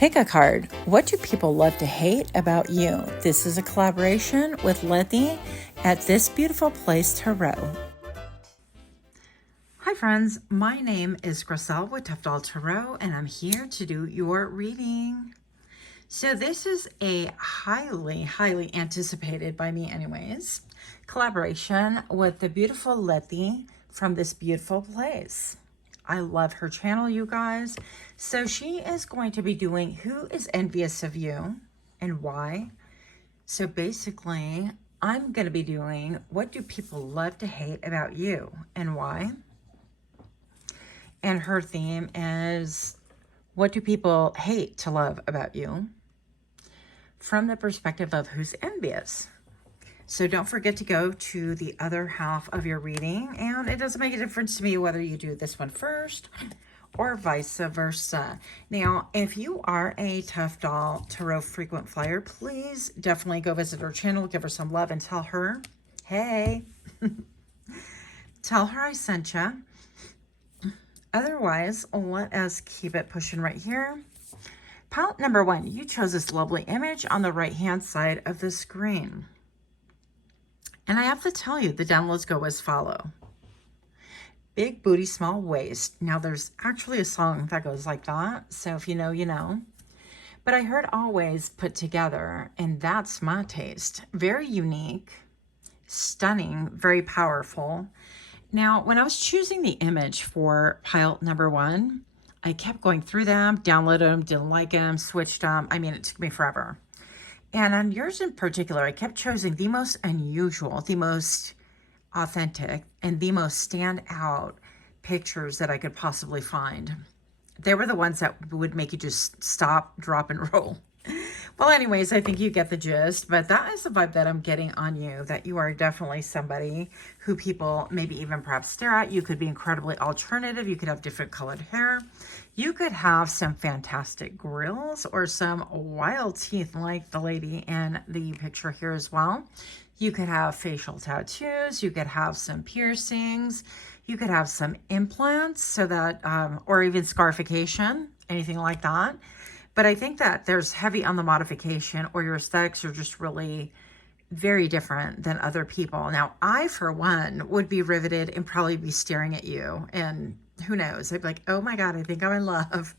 Pickacard. What do people love to hate about you? This is a collaboration with Leti at This Beautiful Place Tarot. Hi friends, my name is Griselle with Toughdolltarot and I'm here to do your reading. So this is a highly anticipated, by me anyways, collaboration with the beautiful Leti from This Beautiful Place. I love her channel, you guys. So she is going to be doing Who is Envious of You and Why. So basically, I'm going to be doing What do people love to hate about you and why? And her theme is What do people hate to love about you? From the perspective of who's envious. So don't forget to go to the other half of your reading, and it doesn't make a difference to me whether you do this one first or vice versa. Now, if you are a Tough Doll Tarot frequent flyer, please definitely go visit her channel, give her some love, and tell her, hey, tell her I sent you. Otherwise, let us keep it pushing right here. Pile number 1, you chose this lovely image on the right-hand side of the screen. And I have to tell you, the downloads go as follow. Big booty, small waist. Now, there's actually a song that goes like that. So if you know, you know. But I heard always put together, and that's my taste. Very unique, stunning, very powerful. Now, when I was choosing the image for pile number 1, I kept going through them, downloaded them, didn't like them, switched them. I mean, it took me forever. And on yours in particular, I kept choosing the most unusual, the most authentic, and the most standout pictures that I could possibly find. They were the ones that would make you just stop, drop, and roll. Well, anyways, I think you get the gist, but that is the vibe that I'm getting on you, that you are definitely somebody who people maybe even perhaps stare at. You could be incredibly alternative. You could have different colored hair. You could have some fantastic grills or some wild teeth like the lady in the picture here as well. You could have facial tattoos. You could have some piercings. You could have some implants, so that, or even scarification, anything like that. But I think that there's heavy on the modification, or your aesthetics are just really very different than other people. Now, I, for one, would be riveted and probably be staring at you. And who knows? I'd be like, oh my God, I think I'm in love.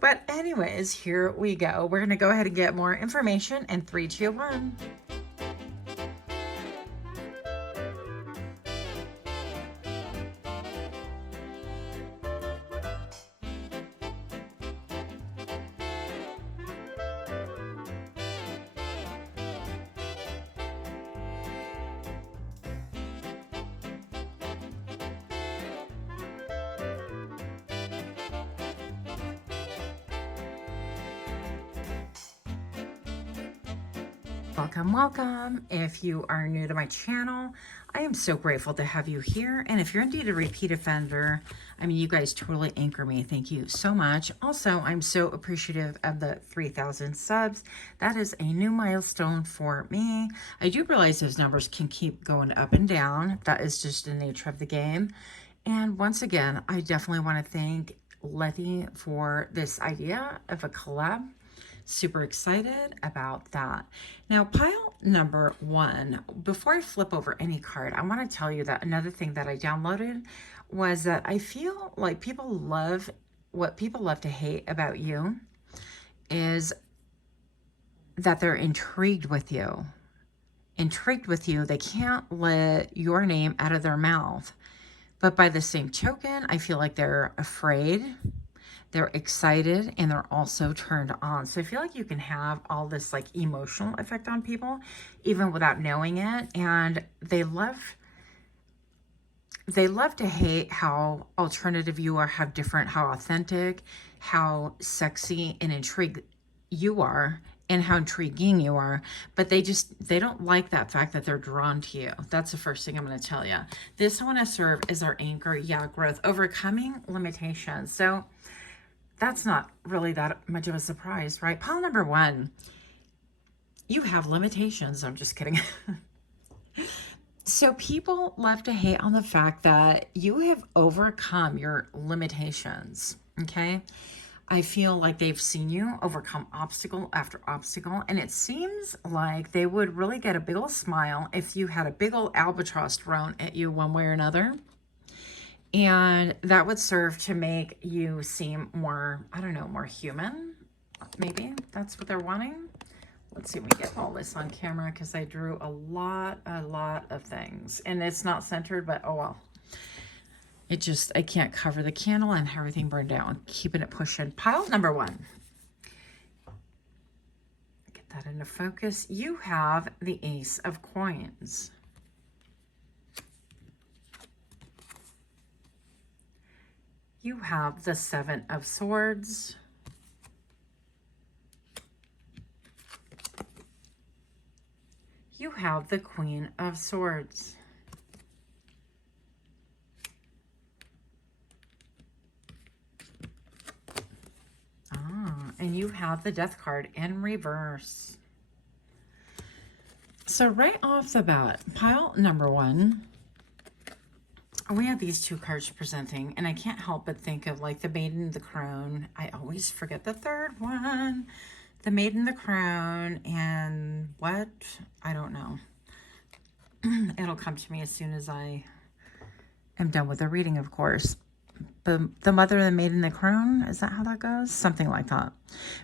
But anyways, here we go. We're going to go ahead and get more information in 3, 2, 1. Welcome. If you are new to my channel, I am so grateful to have you here. And if you're indeed a repeat offender, I mean, you guys totally anchor me. Thank you so much. Also, I'm so appreciative of the 3,000 subs. That is a new milestone for me. I do realize those numbers can keep going up and down. That is just the nature of the game. And once again, I definitely want to thank Leti for this idea of a collab. Super excited about that. Now, pile number 1, before I flip over any card, I want to tell you that another thing that I downloaded was that I feel like what people love to hate about you is that they're intrigued with you. Intrigued with you. They can't let your name out of their mouth. But by the same token, I feel like they're afraid. They're excited, and they're also turned on. So I feel like you can have all this like emotional effect on people even without knowing it. And they love to hate how alternative you are, how different, how authentic, how sexy and intrigued you are, and how intriguing you are. But they don't like that fact that they're drawn to you. That's the first thing I'm going to tell you. This one to serve as our anchor. Yeah, growth, overcoming limitations. So that's not really that much of a surprise, right? Pile number 1, you have limitations. I'm just kidding. So people love to hate on the fact that you have overcome your limitations, okay? I feel like they've seen you overcome obstacle after obstacle, and it seems like they would really get a big old smile if you had a big old albatross thrown at you one way or another. And that would serve to make you seem more, I don't know, more human. Maybe that's what they're wanting. Let's see if we get all this on camera, because I drew a lot of things. And it's not centered, but oh well. It just, I can't cover the candle and everything burned down. Keeping it pushing. Pile number 1. Get that into focus. You have the Ace of Coins. You have the 7 of Swords. You have the Queen of Swords. And you have the Death card in reverse. So right off the bat, pile number 1, we have these 2 cards presenting, and I can't help but think of like the Maiden, the Crone. I always forget the third one. The Maiden, the Crone, and what? I don't know. It'll come to me as soon as I am done with the reading, of course. The Mother, the Maiden, the Crone, is that how that goes? Something like that.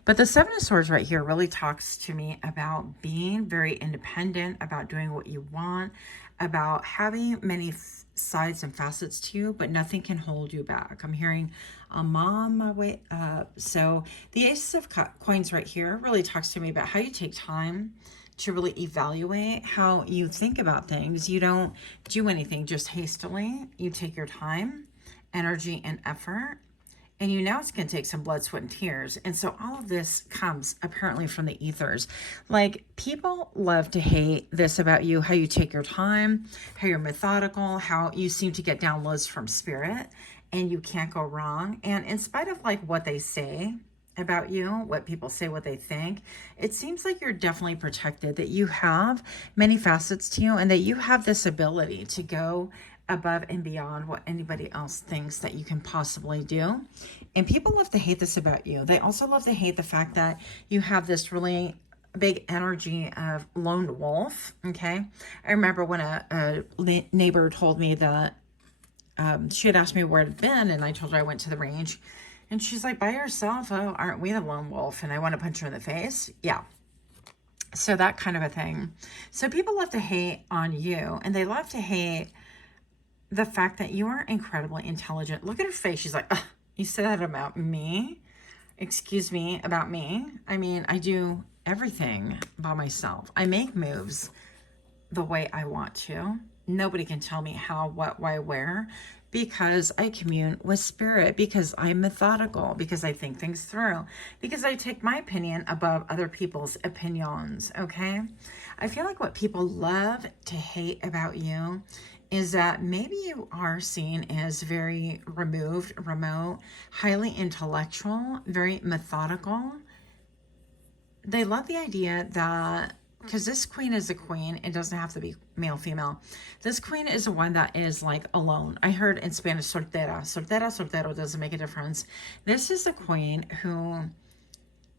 But the 7 of Swords right here really talks to me about being very independent, about doing what you want, about having many sides and facets to you, but nothing can hold you back. I'm hearing I'm on my way up. So the Ace of Coins right here really talks to me about how you take time to really evaluate how you think about things. You don't do anything just hastily. You take your time, energy, and effort, and you know it's going to take some blood, sweat, and tears. And so all of this comes apparently from the ethers. Like, people love to hate this about you, how you take your time, how you're methodical, how you seem to get downloads from spirit, and you can't go wrong. And in spite of like what they say about you, what people say, what they think, it seems like you're definitely protected, that you have many facets to you, and that you have this ability to go above and beyond what anybody else thinks that you can possibly do. And people love to hate this about you. They also love to hate the fact that you have this really big energy of lone wolf. Okay. I remember when a neighbor told me that she had asked me where I'd been, and I told her I went to the range, and she's like, by yourself? Oh, aren't we the lone wolf? And I want to punch her in the face. Yeah. So that kind of a thing. So people love to hate on you, and they love to hate the fact that you are incredibly intelligent. Look at her face. She's like, you said that about me? Excuse me, about me? I mean, I do everything by myself. I make moves the way I want to. Nobody can tell me how, what, why, where, because I commune with spirit, because I'm methodical, because I think things through, because I take my opinion above other people's opinions, okay? I feel like what people love to hate about you is that maybe you are seen as very removed, remote, highly intellectual, very methodical. They love the idea that, because this queen is a queen, it doesn't have to be male, female. This queen is the one that is like alone. I heard in Spanish, soltera. Soltera, soltero, doesn't make a difference. This is a queen who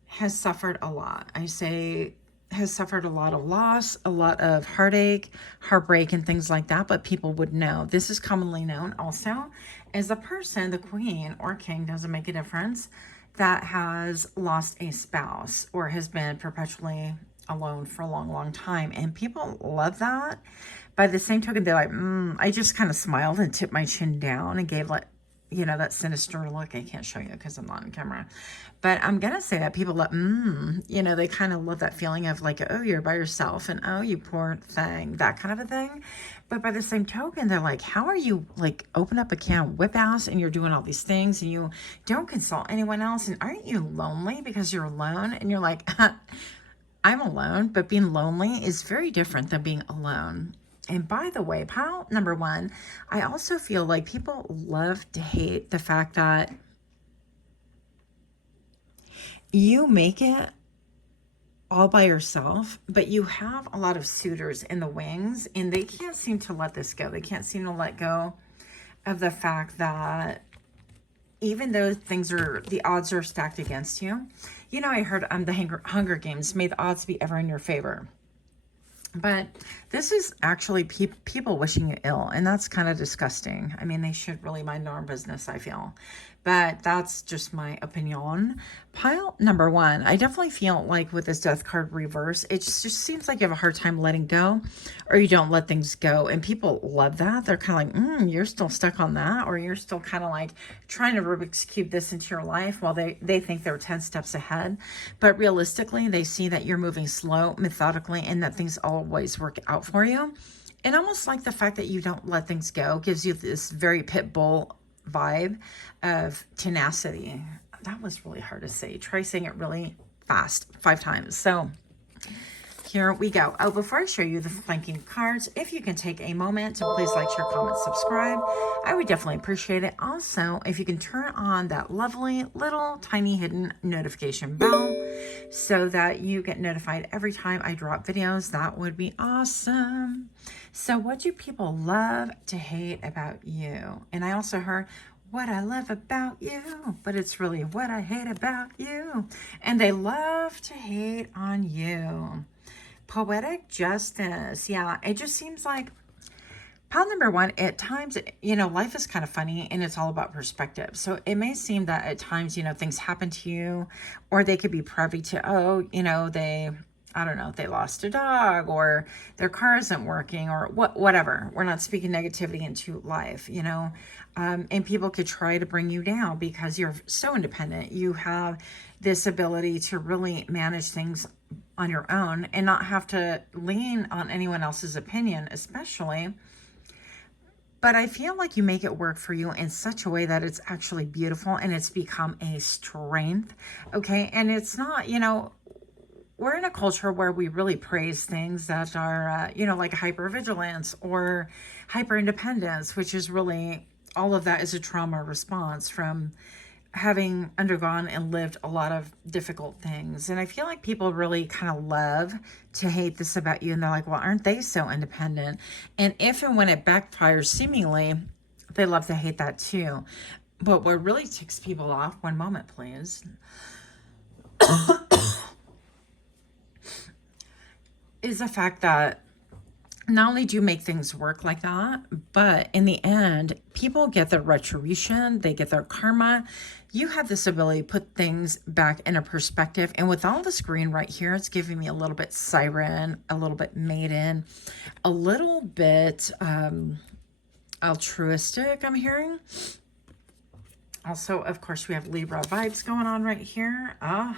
has suffered a lot. I say has suffered a lot of loss, a lot of heartache, heartbreak, and things like that, but people would know. This is commonly known also as a person, the queen or king, doesn't make a difference, that has lost a spouse or has been perpetually alone for a long time. And people love that. By the same token, they're like, I just kind of smiled and tipped my chin down and gave like, you know, that sinister look. I can't show you because I'm not on camera. But I'm going to say that people love, you know, they kind of love that feeling of like, oh, you're by yourself, and oh, you poor thing, that kind of a thing. But by the same token, they're like, how are you like open up a can of whip ass and you're doing all these things and you don't consult anyone else? And aren't you lonely because you're alone? And you're like, I'm alone, but being lonely is very different than being alone. And by the way, pile number 1, I also feel like people love to hate the fact that you make it all by yourself, but you have a lot of suitors in the wings, and they can't seem to let this go. They can't seem to let go of the fact that even though the odds are stacked against you. You know, I heard the Hunger Games, may the odds be ever in your favor. But this is actually people wishing you ill, and that's kind of disgusting. I mean, they should really mind their own business, I feel. But that's just my opinion. Pile number one, I definitely feel like with this death card reverse, it just seems like you have a hard time letting go, or you don't let things go. And people love that. They're kind of like, you're still stuck on that, or you're still kind of like trying to Rubik's Cube this into your life while they think they're 10 steps ahead. But realistically, they see that you're moving slow, methodically, and that things always work out for you. And almost like the fact that you don't let things go gives you this very pit bull vibe of tenacity. That was really hard to say. Try saying it really fast 5 times. So here we go. Oh, before I show you the flanking cards, if you can take a moment to please like, share, comment, subscribe, I would definitely appreciate it. Also, if you can turn on that lovely little tiny hidden notification bell so that you get notified every time I drop videos, that would be awesome. So what do people love to hate about you? And I also heard what I love about you, but it's really what I hate about you. And they love to hate on you. Poetic justice. Yeah, it just seems like pile number one, at times, you know, life is kind of funny and it's all about perspective. So it may seem that at times, you know, things happen to you, or they could be privy to, oh, you know, I don't know, they lost a dog, or their car isn't working, or whatever. We're not speaking negativity into life, you know. And people could try to bring you down because you're so independent. You have this ability to really manage things on your own and not have to lean on anyone else's opinion, especially. But I feel like you make it work for you in such a way that it's actually beautiful and it's become a strength, okay? And it's not, you know, we're in a culture where we really praise things that are, you know, like hypervigilance or hyper-independence, which is really, all of that is a trauma response from having undergone and lived a lot of difficult things. And I feel like people really kind of love to hate this about you. And they're like, well, aren't they so independent? And if and when it backfires, seemingly, they love to hate that too. But what really ticks people off, one moment, please, is the fact that not only do you make things work like that, but in the end, people get their retribution, they get their karma. You have this ability to put things back in a perspective. And with all this green right here, it's giving me a little bit siren, a little bit maiden, a little bit altruistic, I'm hearing. Also, of course, we have Libra vibes going on right here. Oh.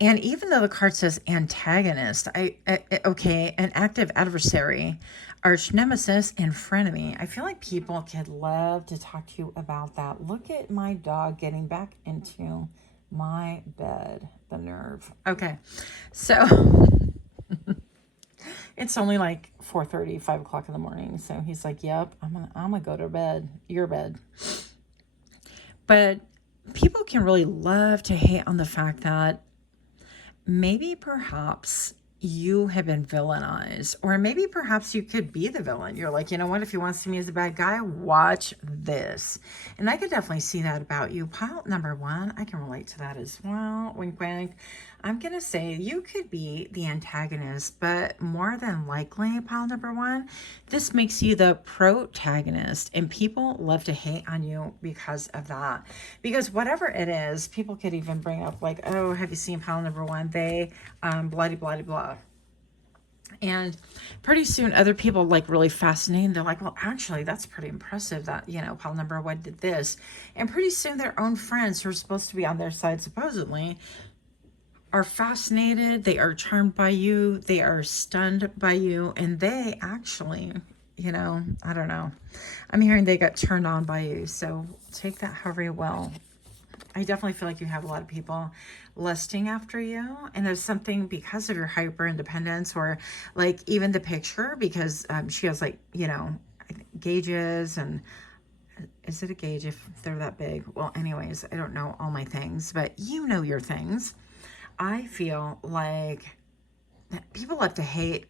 And even though the card says antagonist, okay, an active adversary, arch nemesis, and frenemy, I feel like people could love to talk to you about that. Look at my dog getting back into my bed. The nerve. Okay, so it's only like 4:30, 5 o'clock in the morning. So he's like, yep, I'm gonna go to bed, your bed. But people can really love to hate on the fact that maybe perhaps you have been villainized, or maybe perhaps you could be the villain. You're like, you know what, if you want to see me as a bad guy, watch this. And I could definitely see that about you. Pile number one, I can relate to that as well. Wink, wink. I'm going to say you could be the antagonist, but more than likely, pile number one, this makes you the protagonist, and people love to hate on you because of that. Because whatever it is, people could even bring up like, oh, have you seen pile number one? They, blah, blah, blah. And pretty soon other people like really fascinated. They're like, well, actually, that's pretty impressive that, you know, pile number one did this. And pretty soon their own friends who are supposed to be on their side, supposedly, are fascinated, they are charmed by you, they are stunned by you, and they actually, you know, I don't know. I'm hearing they got turned on by you, so take that however you will. I definitely feel like you have a lot of people lusting after you, and there's something because of your hyper independence, or like even the picture, because she has like, you know, gauges, and is it a gauge if they're that big? Well, anyways, I don't know all my things, but you know your things. I feel like people love to hate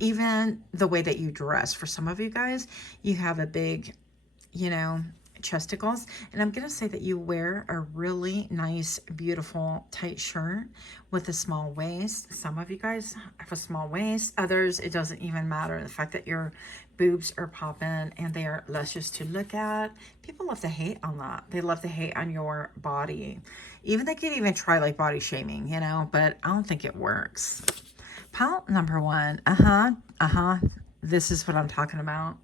even the way that you dress. For some of you guys, you have a big, you know, chesticles. And I'm going to say that you wear a really nice, beautiful, tight shirt with a small waist. Some of you guys have a small waist. Others, it doesn't even matter. The fact that your boobs are popping and they are luscious to look at. People love to hate on that. They love to hate on your body. Even they could even try like body shaming, you know, but I don't think it works. Pile number 1. This is what I'm talking about.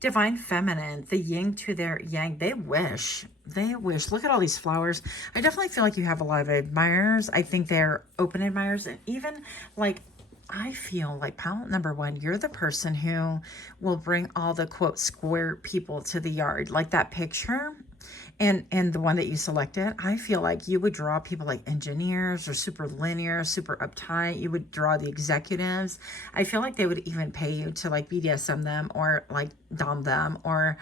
Divine Feminine, the yin to their yang. They wish. Look at all these flowers. I definitely feel like you have a lot of admirers. I think they're open admirers. And even like, I feel like pile number 1, you're the person who will bring all the quote square people to the yard. Like that picture and the one that you selected, I feel like you would draw people like engineers or super linear, super uptight. You would draw the executives. I feel like they would even pay you to like BDSM them or like dom them or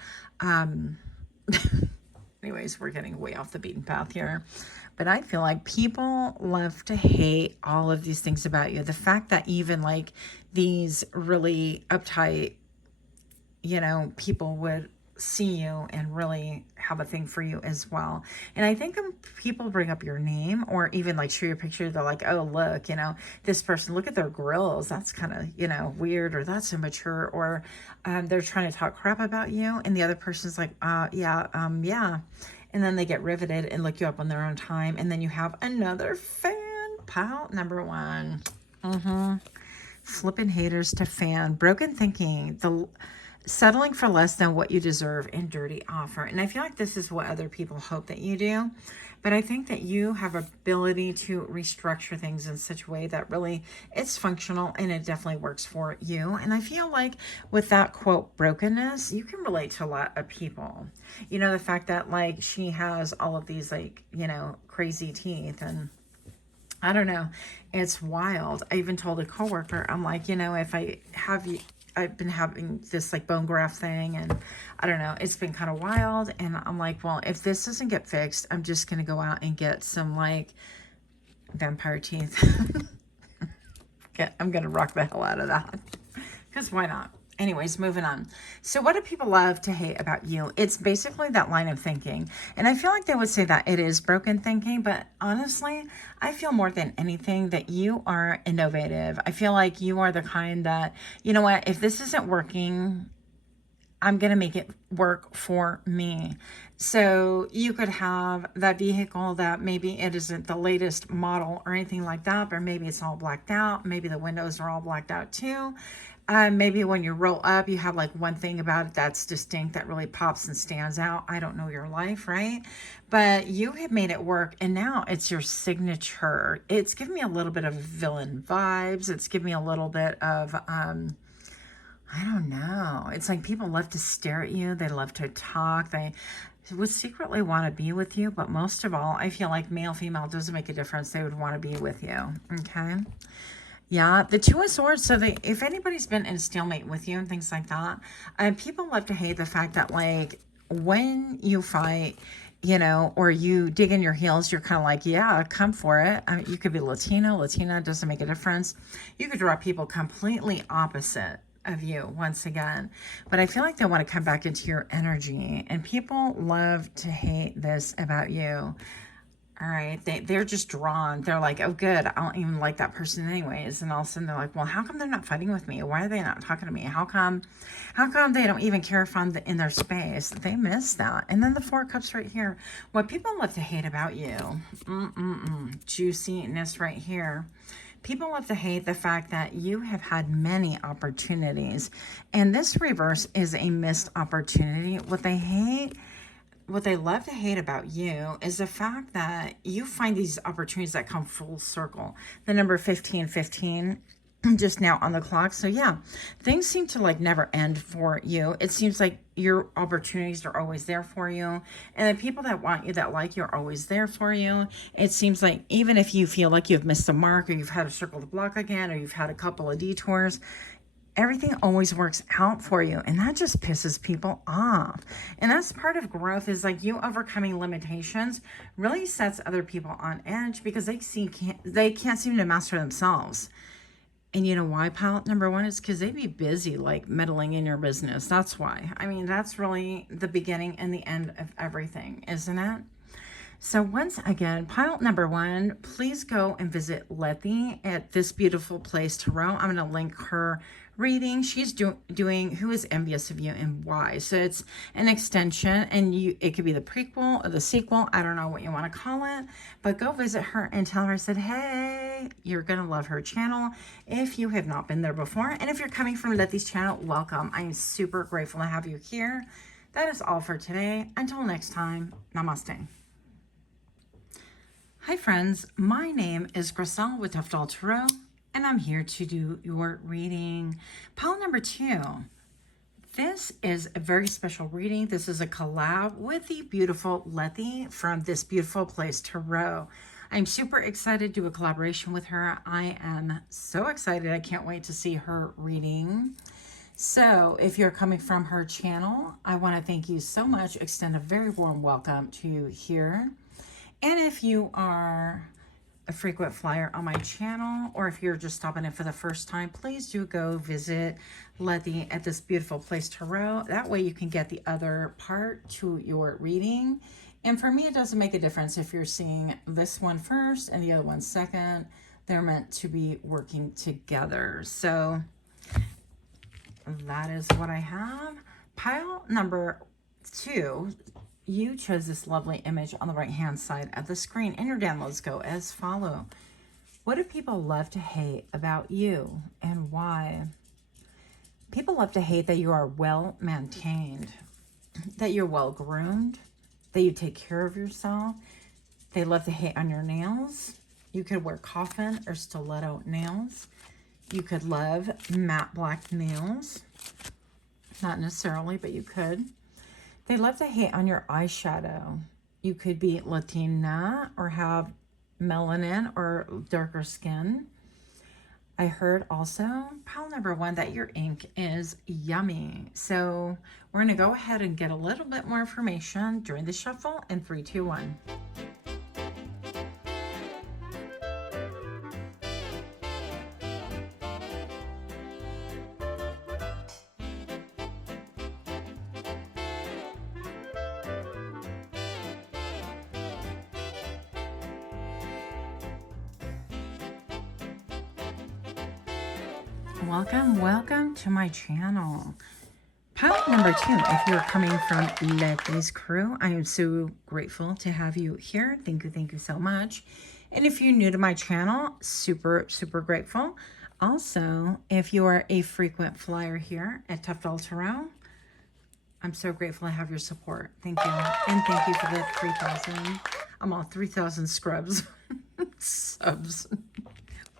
anyways, we're getting way off the beaten path here. But I feel like people love to hate all of these things about you. The fact that even like these really uptight, you know, people would see you and really have a thing for you as well. And I think when people bring up your name or even like show your picture, they're like, oh, look, you know, this person, look at their grills. That's kind of, you know, weird, or that's immature, or they're trying to talk crap about you. And the other person's like, yeah. And then they get riveted and look you up on their own time. And then you have another fan. Pile number 1. Flipping haters to fan. Broken thinking. Settling for less than what you deserve and dirty offer. And I feel like this is what other people hope that you do. But I think that you have ability to restructure things in such a way that really it's functional and it definitely works for you. And I feel like with that quote brokenness, you can relate to a lot of people. You know, the fact that like she has all of these like, you know, crazy teeth and I don't know, it's wild. I even told a coworker, I'm like, you know, if I have you, I've been having this like bone graft thing and I don't know, it's been kind of wild. And I'm like, well, if this doesn't get fixed, I'm just going to go out and get some like vampire teeth. I'm going to rock the hell out of that because why not? Anyways, moving on. So what do people love to hate about you? It's basically that line of thinking. And I feel like they would say that it is broken thinking, but honestly, I feel more than anything that you are innovative. I feel like you are the kind that, you know what, if this isn't working, I'm going to make it work for me. So you could have that vehicle that maybe it isn't the latest model or anything like that, but maybe it's all blacked out. Maybe the windows are all blacked out too. Maybe when you roll up, you have like one thing about it that's distinct that really pops and stands out. I don't know your life, right? But you have made it work and now it's your signature. It's giving me a little bit of villain vibes. It's giving me a little bit of, I don't know. It's like people love to stare at you. They love to talk. They would secretly want to be with you. But most of all, I feel like male, female doesn't make a difference. They would want to be with you. Okay. Yeah, the 2 of Swords. So if anybody's been in stalemate with you and things like that, people love to hate the fact that like when you fight, you know, or you dig in your heels, you're kind of like, yeah, come for it. I mean, you could be Latino, Latina, doesn't make a difference. You could draw people completely opposite of you once again, but I feel like they want to come back into your energy, and people love to hate this about you. All right, they're just drawn. They're like, oh, good, I don't even like that person anyways. And all of a sudden they're like, well, how come they're not fighting with me? Why are they not talking to me? How come they don't even care if I'm in their space? They miss that. And then the 4 of Cups right here. What people love to hate about you, juiciness right here. People love to hate the fact that you have had many opportunities. And this reverse is a missed opportunity. What they love to hate about you is the fact that you find these opportunities that come full circle. The number 1515 just now on the clock. So yeah, things seem to like never end for you. It seems like your opportunities are always there for you. And the people that want you, that like you, are always there for you. It seems like even if you feel like you've missed the mark, or you've had to circle the block again, or you've had a couple of detours, everything always works out for you. And that just pisses people off. And that's part of growth, is like you overcoming limitations really sets other people on edge because they can't seem to master themselves. And you know why, pile number one? Is because they'd be busy, like, meddling in your business. That's why. I mean, that's really the beginning and the end of everything, isn't it? So once again, pile number one, please go and visit Leti at This Beautiful Place Tarot. I'm going to link her reading. She's doing Who is Envious of You and Why. So it's an extension, and it could be the prequel or the sequel. I don't know what you want to call it, but go visit her and tell her I said, hey, you're going to love her channel if you have not been there before. And if you're coming from Leti's channel, welcome. I'm super grateful to have you here. That is all for today. Until next time, namaste. Hi friends, my name is Griselle with Toughdolltarot, and I'm here to do your reading. Pile number two. This is a very special reading. This is a collab with the beautiful Leti from This Beautiful Place Tarot. I'm super excited to do a collaboration with her. I am so excited. I can't wait to see her reading. So if you're coming from her channel, I want to thank you so much. Extend a very warm welcome to you here. And if you are a frequent flyer on my channel, or if you're just stopping in for the first time, please do go visit Leti at This Beautiful Place Tarot. That way you can get the other part to your reading. And for me, it doesn't make a difference if you're seeing this one first and the other one second. They're meant to be working together. So that is what I have. Pile number two. You chose this lovely image on the right-hand side of the screen, and your downloads go as follow. What do people love to hate about you, and why? People love to hate that you are well-maintained, that you're well-groomed, that you take care of yourself. They love to hate on your nails. You could wear coffin or stiletto nails. You could love matte black nails. Not necessarily, but you could. They love to hate on your eyeshadow. You could be Latina or have melanin or darker skin. I heard also, pile number one, that your ink is yummy. So we're going to go ahead and get a little bit more information during the shuffle in 3, 2, 1. Welcome to my channel. Pile number two, if you're coming from Leti's crew, I am so grateful to have you here. Thank you so much. And if you're new to my channel, super grateful. Also, if you are a frequent flyer here at Toughdolltarot, I'm so grateful to have your support. Thank you. And thank you for the 3,000. I'm all 3,000 scrubs. Subs.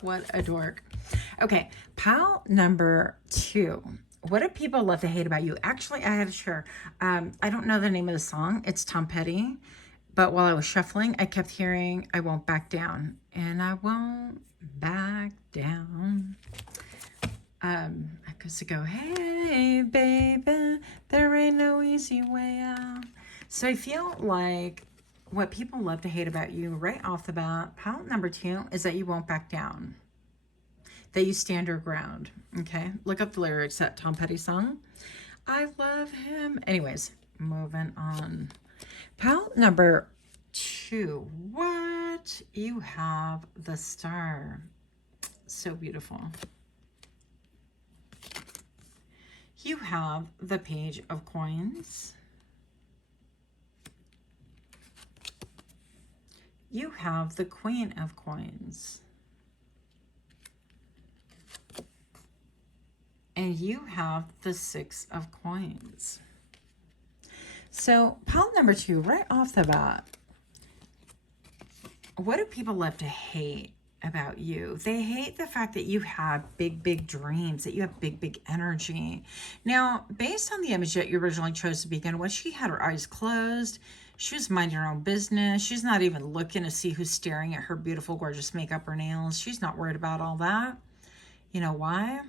What a dork. Okay, pile number two. What do people love to hate about you? Actually, I have to share. I don't know the name of the song. It's Tom Petty. But while I was shuffling, I kept hearing, I won't back down. And I won't back down. I could go, hey, baby, there ain't no easy way out. So I feel like what people love to hate about you right off the bat, pile number two, is that you won't back down. That you stand your ground. Okay, look up the lyrics, that Tom Petty song. I love him. Anyways, moving on. Pile number two. What? You have the Star. So beautiful. You have the Page of Coins. You have the Queen of Coins. And you have the Six of Coins. So pile number two, right off the bat, what do people love to hate about you? They hate the fact that you have big dreams, that you have big energy. Now, based on the image that you originally chose to begin with, she had her eyes closed. She was minding her own business. She's not even looking to see who's staring at her beautiful, gorgeous makeup or nails. She's not worried about all that. You know why?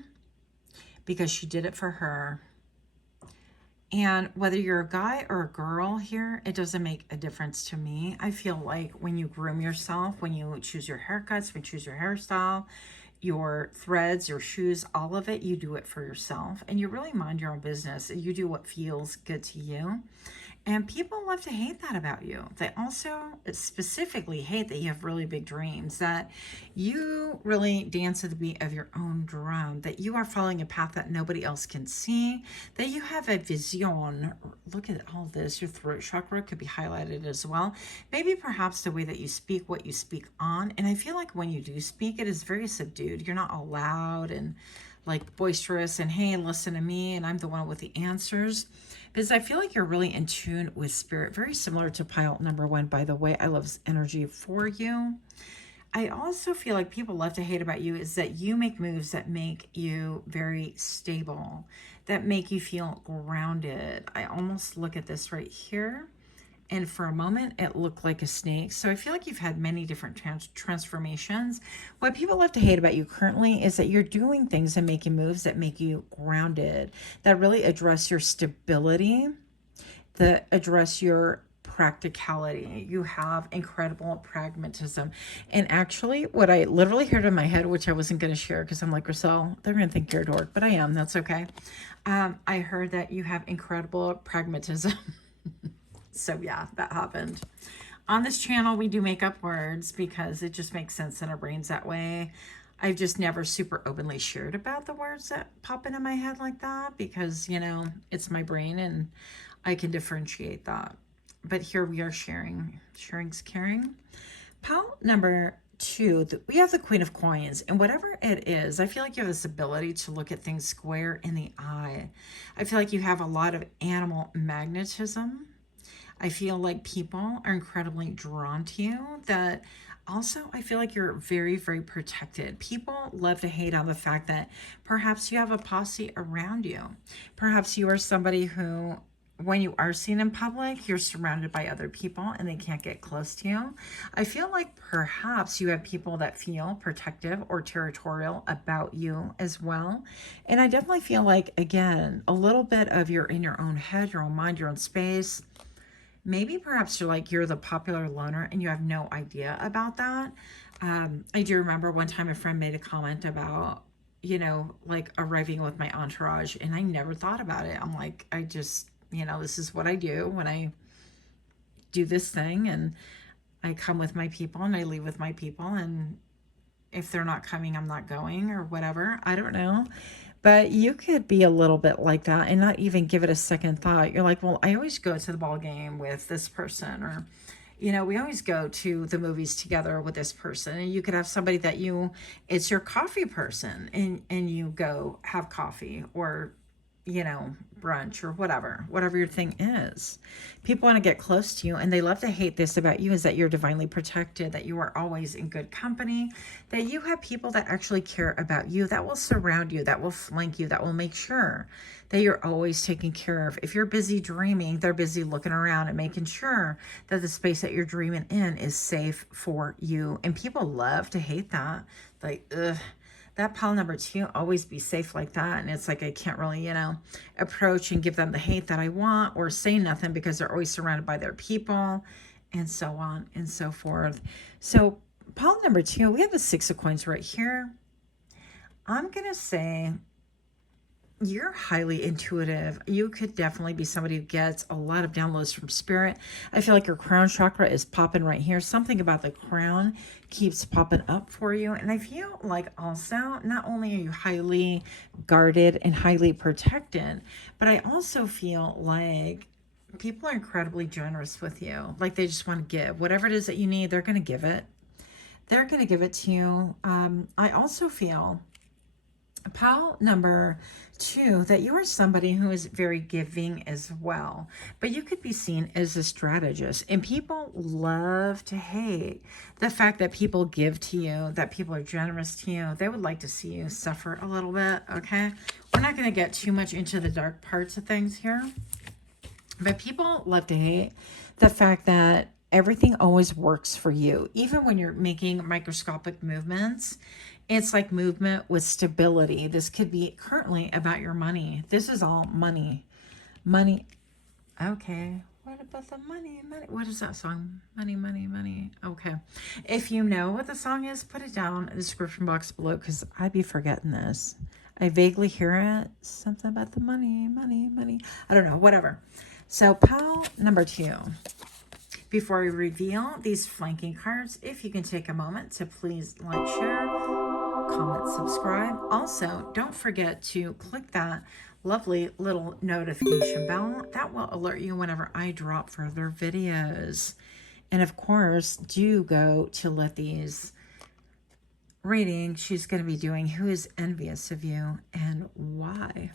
Because she did it for her. And whether you're a guy or a girl here, it doesn't make a difference to me. I feel like when you groom yourself, when you choose your haircuts, when you choose your hairstyle, your threads, your shoes, all of it, you do it for yourself. And you really mind your own business. And you do what feels good to you. And people love to hate that about you. They also specifically hate that you have really big dreams, that you really dance to the beat of your own drum, that you are following a path that nobody else can see, that you have a vision. Look at all this. Your throat chakra could be highlighted as well. Maybe perhaps the way that you speak, what you speak on. And I feel like when you do speak, it is very subdued. You're not all loud and like boisterous and, hey, listen to me, and I'm the one with the answers. Because I feel like you're really in tune with spirit. Very similar to pile number 1, by the way. I love this energy for you. I also feel like people love to hate about you is that you make moves that make you very stable, that make you feel grounded. I almost look at this right here, and for a moment it looked like a snake. So I feel like you've had many different transformations. What people love to hate about you currently is that you're doing things and making moves that make you grounded, that really address your stability, that address your practicality. You have incredible pragmatism. And actually, what I literally heard in my head, which I wasn't going to share because I'm like, Roselle, they're going to think you're a dork, but I am. That's okay. I heard that you have incredible pragmatism. So yeah, that happened. On this channel, we do make up words because it just makes sense in our brains that way. I've just never super openly shared about the words that pop into my head like that because, you know, it's my brain and I can differentiate that. But here we are sharing. Sharing's caring. Pile number 2, we have the Queen of Coins, and whatever it is, I feel like you have this ability to look at things square in the eye. I feel like you have a lot of animal magnetism. I feel like people are incredibly drawn to you. That also, I feel like you're very, very protected. People love to hate on the fact that perhaps you have a posse around you. Perhaps you are somebody who, when you are seen in public, you're surrounded by other people and they can't get close to you. I feel like perhaps you have people that feel protective or territorial about you as well. And I definitely feel like, again, a little bit of you're in your own head, your own mind, your own space. Maybe perhaps you're the popular loner and you have no idea about that. I do remember one time a friend made a comment about, you know, like arriving with my entourage, and I never thought about it. I'm like, I just, you know, this is what I do when I do this thing, and I come with my people and I leave with my people, and if they're not coming, I'm not going or whatever. I don't know. But you could be a little bit like that and not even give it a second thought. You're like, well, I always go to the ball game with this person, or, you know, we always go to the movies together with this person. And you could have somebody that it's your coffee person, and you go have coffee or, you know, brunch or whatever your thing is. People want to get close to you, and they love to hate this about you, is that you're divinely protected, that you are always in good company, that you have people that actually care about you, that will surround you, that will flank you, that will make sure that you're always taken care of. If you're busy dreaming, they're busy looking around and making sure that the space that you're dreaming in is safe for you. And people love to hate that. Like, ugh. That pile number 2, always be safe like that. And it's like, I can't really, you know, approach and give them the hate that I want or say nothing because they're always surrounded by their people, and so on and so forth. So pile number 2, we have the 6 of Coins right here. I'm going to say you're highly intuitive. You could definitely be somebody who gets a lot of downloads from spirit. I feel like your crown chakra is popping right here. Something about the crown keeps popping up for you. And I feel like also, not only are you highly guarded and highly protected, but I also feel like people are incredibly generous with you. Like they just want to give. Whatever it is that you need, they're going to give it. They're going to give it to you. I also feel, pile number 2, that you are somebody who is very giving as well, but you could be seen as a strategist, and people love to hate the fact that people give to you, that people are generous to you. They would like to see you suffer a little bit. Okay, we're not going to get too much into the dark parts of things here, but people love to hate the fact that everything always works for you, even when you're making microscopic movements. It's like movement with stability. This could be currently about your money. This is all money. Money. Okay. What about the money? Money. What is that song? Money, money, money. Okay. If you know what the song is, put it down in the description box below because I'd be forgetting this. I vaguely hear it. Something about the money, money, money. I don't know. Whatever. So pile number 2. Before we reveal these flanking cards, if you can take a moment to please like, share, comment, subscribe. Also, don't forget to click that lovely little notification bell. That will alert you whenever I drop further videos. And of course, do go to Leti's reading. She's going to be doing Who is Envious of You and Why.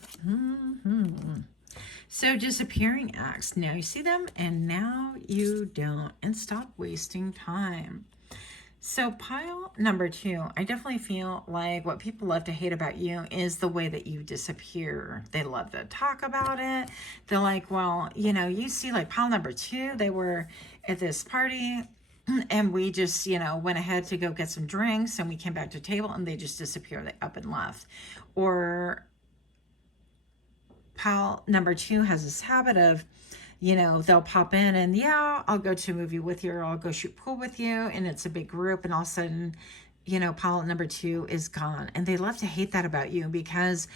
So disappearing acts. Now you see them and now you don't. And stop wasting time. So pile number 2, I definitely feel like what people love to hate about you is the way that you disappear. They love to talk about it. They're like, well, you know, you see like pile number 2, they were at this party and we just, you know, went ahead to go get some drinks and we came back to the table and they just disappeared. They up and left. Or pile number 2 has this habit of, you know, they'll pop in and yeah, I'll go to a movie with you or I'll go shoot pool with you. And it's a big group and all of a sudden, you know, pile number 2 is gone. And they love to hate that about you because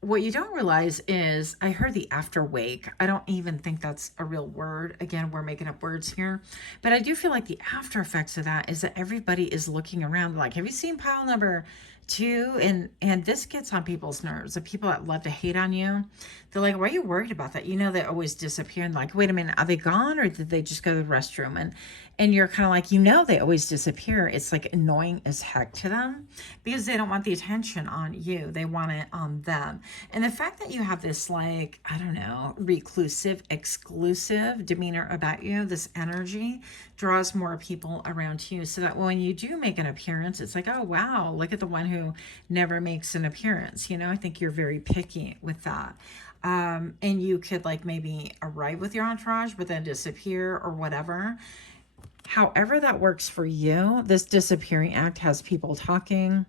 what you don't realize is I heard the after wake. I don't even think that's a real word. Again, we're making up words here. But I do feel like the after effects of that is that everybody is looking around like, have you seen pile number 2? And this gets on people's nerves. The people that love to hate on you, they're like, why are you worried about that? You know, they always disappear. And like, wait a minute, are they gone or did they just go to the restroom? And you're kind of like, you know, they always disappear. It's like annoying as heck to them because they don't want the attention on you. They want it on them. And the fact that you have this like, I don't know, reclusive, exclusive demeanor about you, this energy draws more people around you so that when you do make an appearance, it's like, oh, wow, look at the one who never makes an appearance. You know, I think you're very picky with that. And you could like maybe arrive with your entourage, but then disappear or whatever. However that works for you, this disappearing act has people talking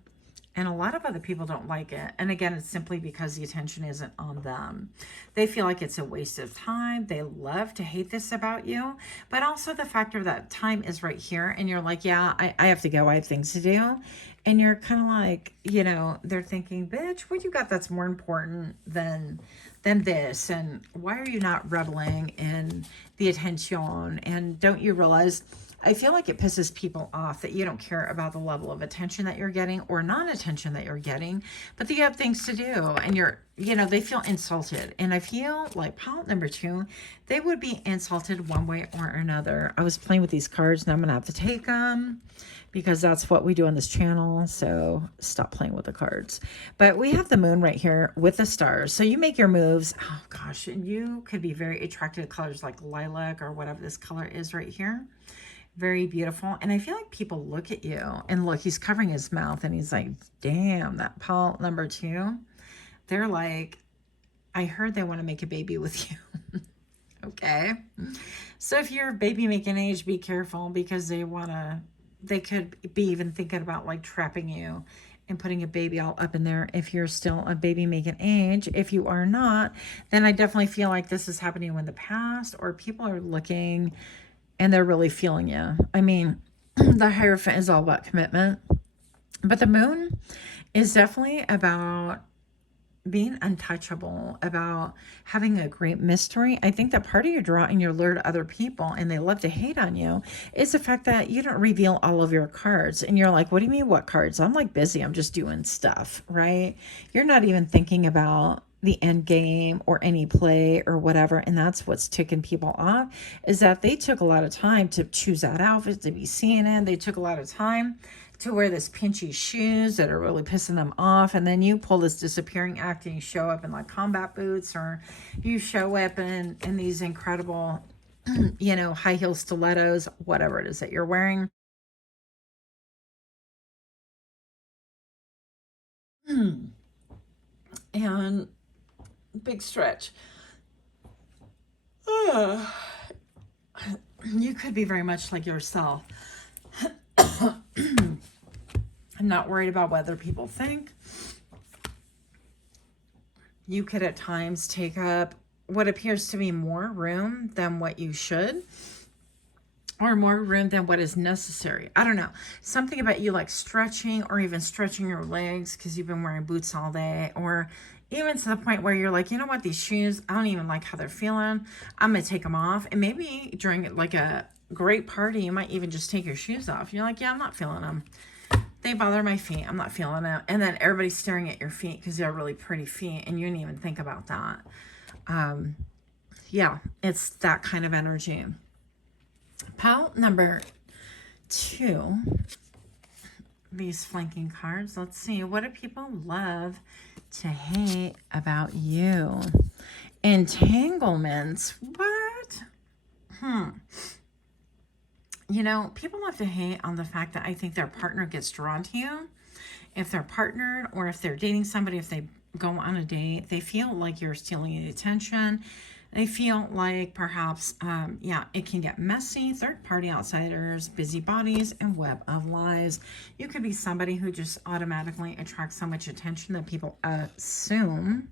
and a lot of other people don't like it. And again, it's simply because the attention isn't on them. They feel like it's a waste of time. They love to hate this about you, but also the factor that time is right here. And you're like, yeah, I have to go. I have things to do. And you're kind of like, you know, they're thinking, bitch, what you got that's more important than this? And why are you not reveling in the attention? And don't you realize, I feel like it pisses people off that you don't care about the level of attention that you're getting or non-attention that you're getting, but that you have things to do and you're, you know, they feel insulted. And I feel like pile number 2, they would be insulted one way or another. I was playing with these cards and I'm going to have to take them because that's what we do on this channel. So stop playing with the cards. But we have the moon right here with the stars. So you make your moves. Oh gosh, and you could be very attracted to colors like lilac or whatever this color is right here. Very beautiful. And I feel like people look at you and look, he's covering his mouth and he's like, damn, that pile number 2. They're like, I heard they want to make a baby with you. Okay. So if you're baby making age, be careful because they could be even thinking about like trapping you and putting a baby all up in there if you're still a baby making age. If you are not, then I definitely feel like this is happening in the past or people are looking and they're really feeling you. I mean, the Hierophant is all about commitment, but the moon is definitely about being untouchable, about having a great mystery. I think that part of your draw and your lure to other people, and they love to hate on you, is the fact that you don't reveal all of your cards. And you're like, what do you mean, what cards? I'm like busy. I'm just doing stuff, right? You're not even thinking about the end game or any play or whatever. And that's what's ticking people off, is that they took a lot of time to choose that outfit, to be seen in. They took a lot of time to wear this pinchy shoes that are really pissing them off. And then you pull this disappearing act and you show up in like combat boots, or you show up in these incredible, you know, high heel stilettos, whatever it is that you're wearing. And big stretch. You could be very much like yourself. I'm not worried about what other people think. You could at times take up what appears to be more room than what you should, or more room than what is necessary. I don't know. Something about you like stretching, or even stretching your legs because you've been wearing boots all day, or even to the point where you're like, you know what, these shoes, I don't even like how they're feeling. I'm going to take them off. And maybe during like a great party, you might even just take your shoes off. You're like, yeah, I'm not feeling them. They bother my feet. I'm not feeling it. And then everybody's staring at your feet because they're really pretty feet, and you didn't even think about that. Yeah, it's that kind of energy. Pile number 2, these flanking cards. Let's see. What do people love to hate about you? Entanglements. What? You know, people love to hate on the fact that I think their partner gets drawn to you. If they're partnered, or if they're dating somebody, if they go on a date, they feel like you're stealing the attention. They feel like perhaps, yeah, it can get messy. Third-party outsiders, busybodies, and web of lies. You could be somebody who just automatically attracts so much attention that people assume,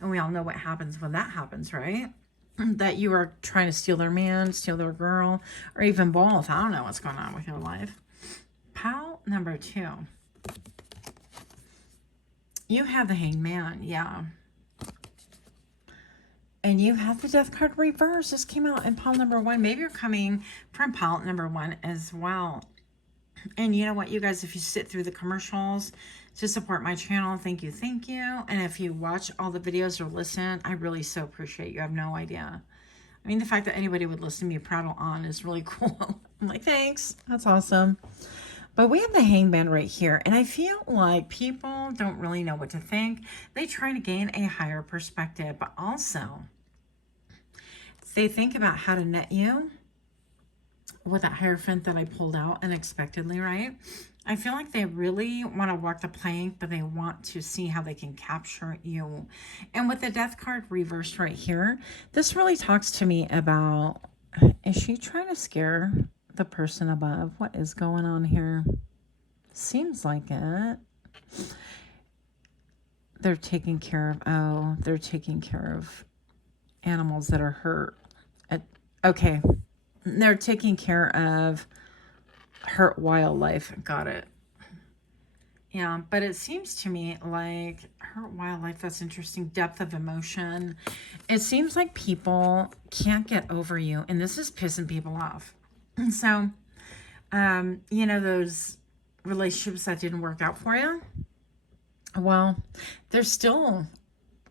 and we all know what happens when that happens, right? That you are trying to steal their man, steal their girl, or even both. I don't know what's going on with your life. Pile number 2. You have the Hanged Man, yeah. And you have the Death card reverse. This came out in pile number 1. Maybe you're coming from pile number 1 as well. And you know what, you guys, if you sit through the commercials to support my channel, thank you, thank you. And if you watch all the videos or listen, I really so appreciate you. I have no idea. I mean, the fact that anybody would listen to me prattle on is really cool. I'm like, thanks. That's awesome. But we have the Hangman right here, and I feel like people don't really know what to think. They try to gain a higher perspective, but also they think about how to net you with that Hierophant that I pulled out unexpectedly, right? I feel like they really want to walk the plank, but they want to see how they can capture you. And with the Death card reversed right here, this really talks to me about, is she trying to scare the person above? What is going on here? Seems like it. They're taking care of, oh, they're taking care of animals that are hurt. Okay. They're taking care of hurt wildlife. Got it. Yeah, but it seems to me like hurt wildlife, that's interesting. Depth of emotion. It seems like people can't get over you, and this is pissing people off. And so, you know, those relationships that didn't work out for you, well, they're still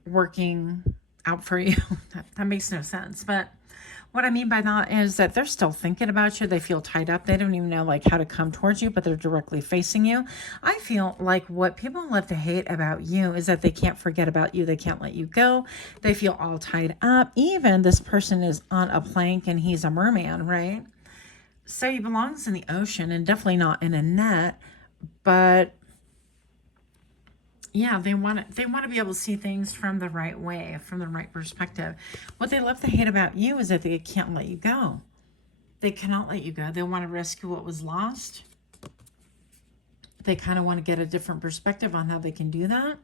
working out for you. That makes no sense. But what I mean by that is that they're still thinking about you. They feel tied up. They don't even know like how to come towards you, but they're directly facing you. I feel like what people love to hate about you is that they can't forget about you. They can't let you go. They feel all tied up. Even this person is on a plank and he's a merman, right? So he belongs in the ocean and definitely not in a net, but yeah, they want to be able to see things from the right way, from the right perspective. What they love to hate about you is that they can't let you go. They cannot let you go. They want to rescue what was lost. They kind of want to get a different perspective on how they can do that.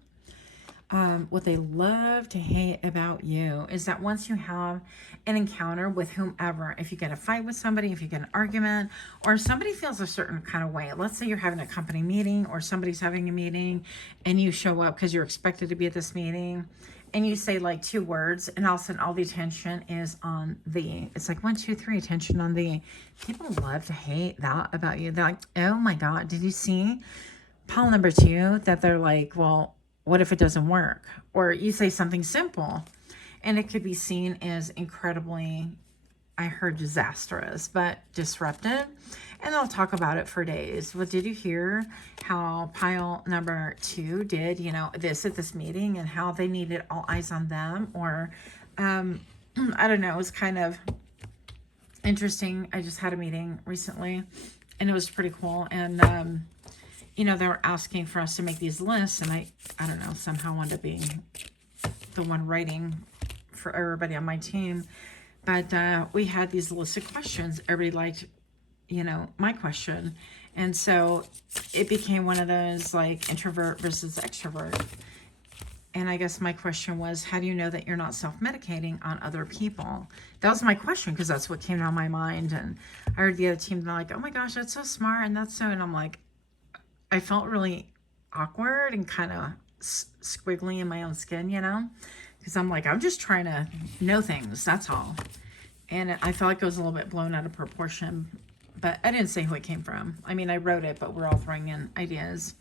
What they love to hate about you is that once you have an encounter with whomever, if you get a fight with somebody, if you get an argument, or somebody feels a certain kind of way, let's say you're having a company meeting or somebody's having a meeting and you show up because you're expected to be at this meeting and you say like 2 words and all of a sudden all the attention is on thee. It's like 1, 2, 3, attention on thee. People love to hate that about you. They're like, oh my God, did you see pile number 2? That they're like, well, what if it doesn't work? Or you say something simple and it could be seen as incredibly, I heard disastrous, but disruptive. And they'll talk about it for days. Well, did you hear how pile number 2 did, you know, this at this meeting and how they needed all eyes on them? Or, I don't know, it was kind of interesting. I just had a meeting recently and it was pretty cool. And, you know, they were asking for us to make these lists, and I don't know, somehow wound up being the one writing for everybody on my team. But we had these lists of questions. Everybody liked, you know, my question. And so it became one of those like introvert versus extrovert. And I guess my question was, how do you know that you're not self-medicating on other people? That was my question, because that's what came to my mind. And I heard the other team, they're like, oh my gosh, that's so smart. And that's so, and I'm like, I felt really awkward and kind of squiggly in my own skin, you know, because I'm like, I'm just trying to know things, that's all. And I felt like it was a little bit blown out of proportion, but I didn't say who it came from. I mean, I wrote it, but we're all throwing in ideas.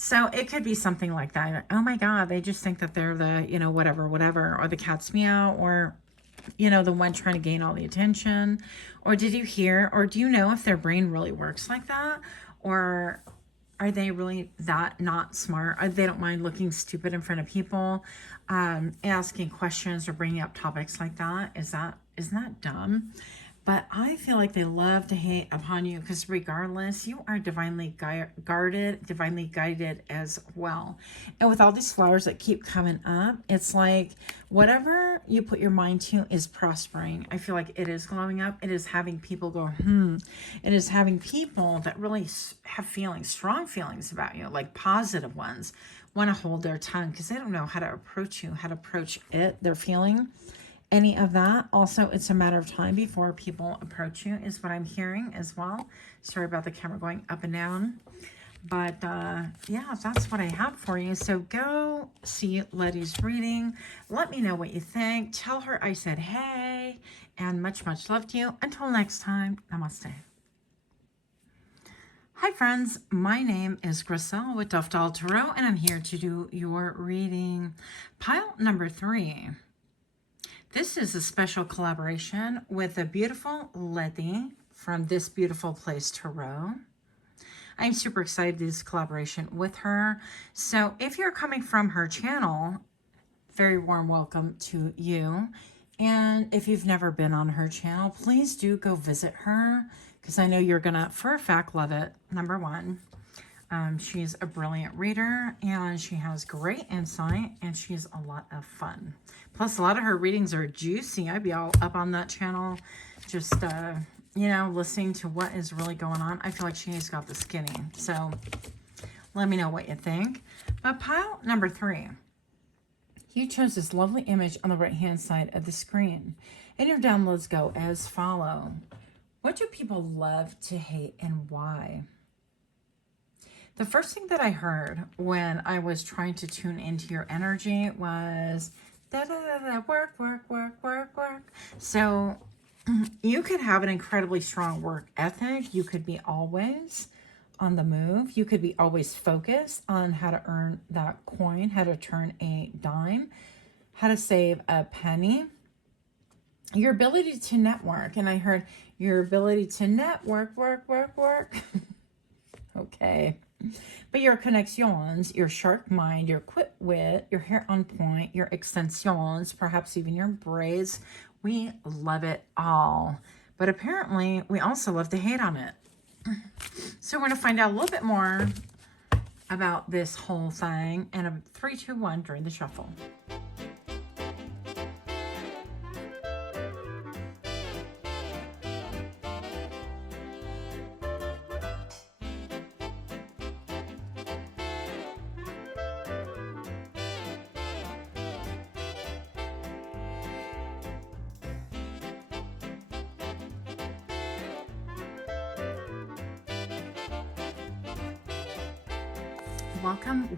So it could be something like that. Oh my God, they just think that they're the, you know, whatever, or the cat's meow, or, you know, the one trying to gain all the attention. Or did you hear, or do you know if their brain really works like that? Or are they really that not smart? They don't mind looking stupid in front of people, asking questions or bringing up topics like that. Isn't that dumb? But I feel like they love to hate upon you, because regardless, you are divinely guarded, divinely guided as well. And with all these flowers that keep coming up, it's like whatever you put your mind to is prospering. I feel like it is glowing up. It is having people go, It is having people that really have feelings, strong feelings about you, like positive ones, want to hold their tongue because they don't know how to approach you, how to approach it, their feeling. Any of that. Also, it's a matter of time before people approach you, is what I'm hearing as well. Sorry about the camera going up and down. But yeah, that's what I have for you. So go see Leti's reading. Let me know what you think. Tell her I said hey, and much, much love to you. Until next time, namaste. Hi friends, my name is Griselle with Toughdolltarot, and I'm here to do your reading. Pile number 3. This is a special collaboration with the beautiful Leti from This Beautiful Place Tarot. I'm super excited to do this collaboration with her. So if you're coming from her channel, very warm welcome to you. And if you've never been on her channel, please do go visit her, because I know you're gonna, for a fact, love it. Number one, she's a brilliant reader, and she has great insight, and she's a lot of fun. Plus, a lot of her readings are juicy. I'd be all up on that channel, just, you know, listening to what is really going on. I feel like she's got the skinny. So let me know what you think. But pile number 3. You chose this lovely image on the right-hand side of the screen. And your downloads go as follow. What do people love to hate, and why? The first thing that I heard when I was trying to tune into your energy was da da da da, work, work, work, work, work. So you could have an incredibly strong work ethic. You could be always on the move. You could be always focused on how to earn that coin, how to turn a dime, how to save a penny. Your ability to network. And I heard your ability to network, work, work, work. Okay. But your connections, your sharp mind, your quick wit, your hair on point, your extensions, perhaps even your braids, we love it all. But apparently, we also love to hate on it. So we're going to find out a little bit more about this whole thing. And a 3, 2, 1 during the shuffle.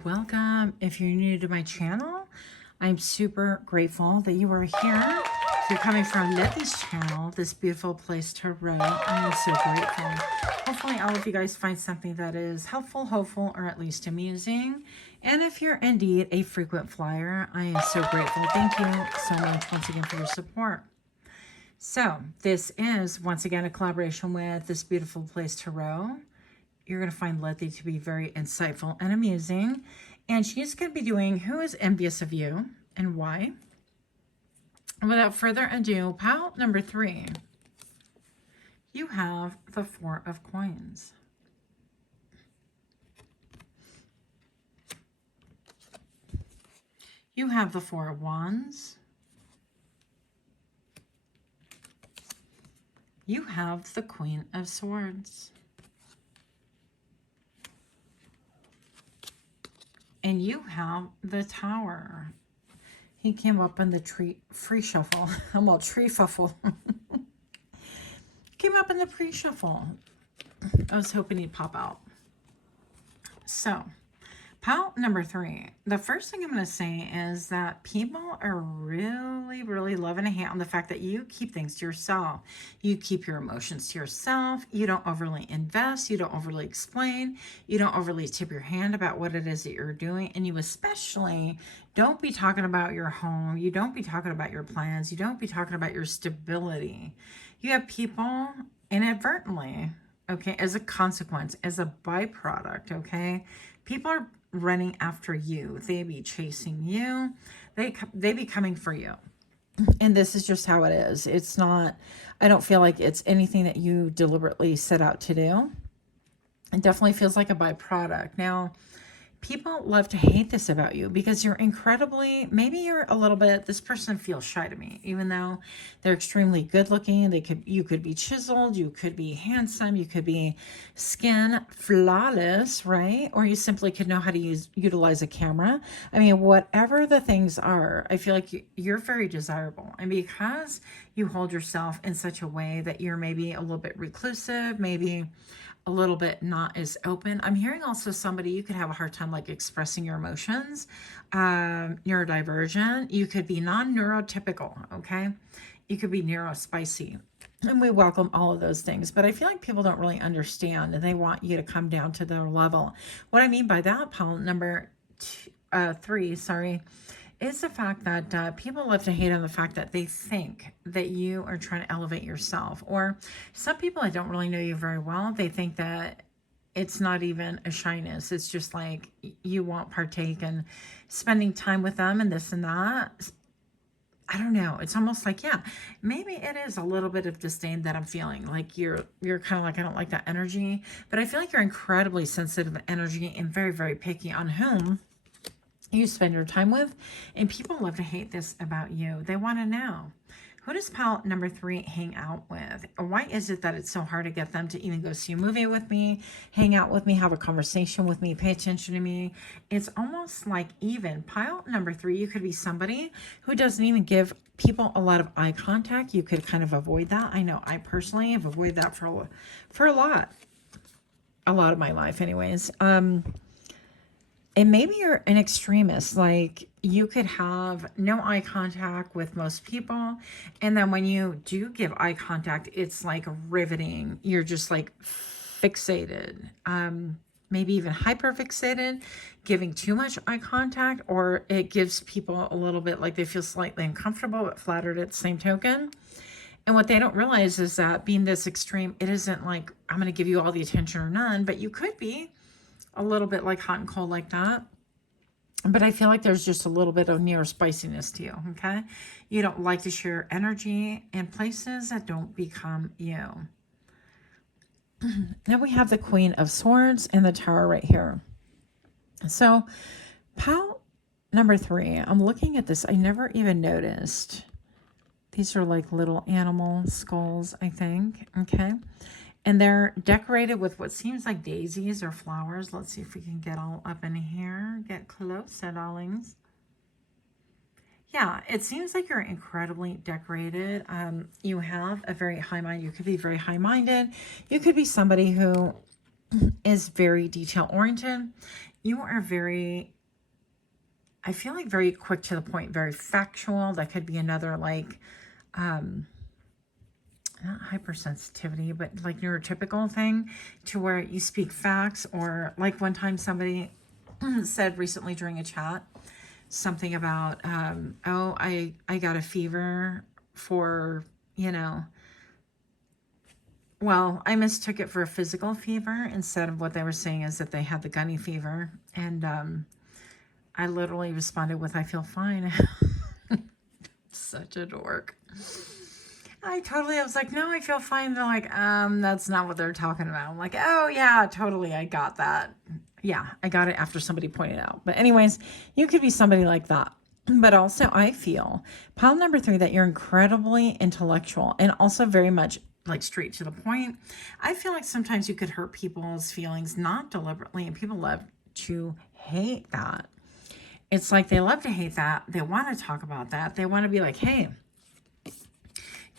Welcome. If you're new to my channel, I'm super grateful that you are here. If you're coming from Leti's channel, This Beautiful Place Tarot, I am so grateful. Hopefully all of you guys find something that is helpful, hopeful, or at least amusing. And if you're indeed a frequent flyer, I am so grateful. Thank you so much once again for your support. So this is once again a collaboration with This Beautiful Place Tarot. You're going to find Leti to be very insightful and amusing. And she's going to be doing Who is Envious of You and Why. Without further ado, pile number 3. You have the 4 of Coins. You have the 4 of Wands. You have the Queen of Swords. And you have the Tower. He came up in the free shuffle. Well, tree fuffle. Came up in the pre-shuffle. I was hoping he'd pop out. So, pile number 3. The first thing I'm going to say is that people are really, really loving to hate on the fact that you keep things to yourself. You keep your emotions to yourself. You don't overly invest. You don't overly explain. You don't overly tip your hand about what it is that you're doing. And you especially don't be talking about your home. You don't be talking about your plans. You don't be talking about your stability. You have people inadvertently, okay, as a consequence, as a byproduct, okay? People are running after you. They be chasing you. They be coming for you. And this is just how it is. It's not, I don't feel like it's anything that you deliberately set out to do. It definitely feels like a byproduct. Now, people love to hate this about you because you're incredibly, maybe you're a little bit, this person feels shy to me, even though they're extremely good looking. You could be chiseled, you could be handsome, you could be skin flawless, right? Or you simply could know how to utilize a camera. I mean, whatever the things are, I feel like you're very desirable. And because you hold yourself in such a way that you're maybe a little bit reclusive, maybe a little bit not as open. I'm hearing also somebody, you could have a hard time like expressing your emotions, neurodivergent. You could be non-neurotypical, okay? You could be neurospicy. And we welcome all of those things. But I feel like people don't really understand and they want you to come down to their level. What I mean by that, Paul, number 3, sorry, is the fact that people love to hate on the fact that they think that you are trying to elevate yourself. Or some people that don't really know you very well, they think that it's not even a shyness. It's just like you won't partake in spending time with them and this and that. I don't know. It's almost like, yeah, maybe it is a little bit of disdain that I'm feeling. Like you're kind of like, I don't like that energy. But I feel like you're incredibly sensitive energy and very, very picky on whom you spend your time with, and people love to hate this about you. They want to know, who does pal number 3 hang out with? Why is it that it's so hard to get them to even go see a movie with me, hang out with me, have a conversation with me, pay attention to me? It's almost like even pile number 3, you could be somebody who doesn't even give people a lot of eye contact. You could kind of avoid that. I know I personally have avoided that for a lot of my life anyways. And maybe you're an extremist, like you could have no eye contact with most people. And then when you do give eye contact, it's like riveting. You're just like fixated, maybe even hyper fixated, giving too much eye contact, or it gives people a little bit like they feel slightly uncomfortable but flattered at the same token. And what they don't realize is that being this extreme, it isn't like I'm going to give you all the attention or none, but you could be a little bit like hot and cold like that. But I feel like there's just a little bit of near spiciness to you, okay? You don't like to share energy in places that don't become you. Now we have the Queen of Swords and the Tower right here. So, pile number 3, I'm looking at this. I never even noticed. These are like little animal skulls, I think, okay? And they're decorated with what seems like daisies or flowers. Let's see if we can get all up in here. Get closer, darlings. Yeah, it seems like you're incredibly decorated. You have a very high mind. You could be very high-minded. You could be somebody who is very detail-oriented. You are very, I feel like very quick to the point, very factual. That could be another like, not hypersensitivity, but like neurotypical thing to where you speak facts. Or like one time somebody said recently during a chat something about, oh, I got a fever for, you know, well, I mistook it for a physical fever instead of what they were saying is that they had the gunny fever. And I literally responded with, I feel fine. Such a dork. I was like, no, I feel fine. They're like, that's not what they're talking about. I'm like, oh yeah, totally. I got that. Yeah, I got it after somebody pointed out. But anyways, you could be somebody like that. But also I feel pile number 3, that you're incredibly intellectual and also very much like straight to the point. I feel like sometimes you could hurt people's feelings, not deliberately, and people love to hate that. it's like they love to hate that. They want to talk about that. They want to be like, hey,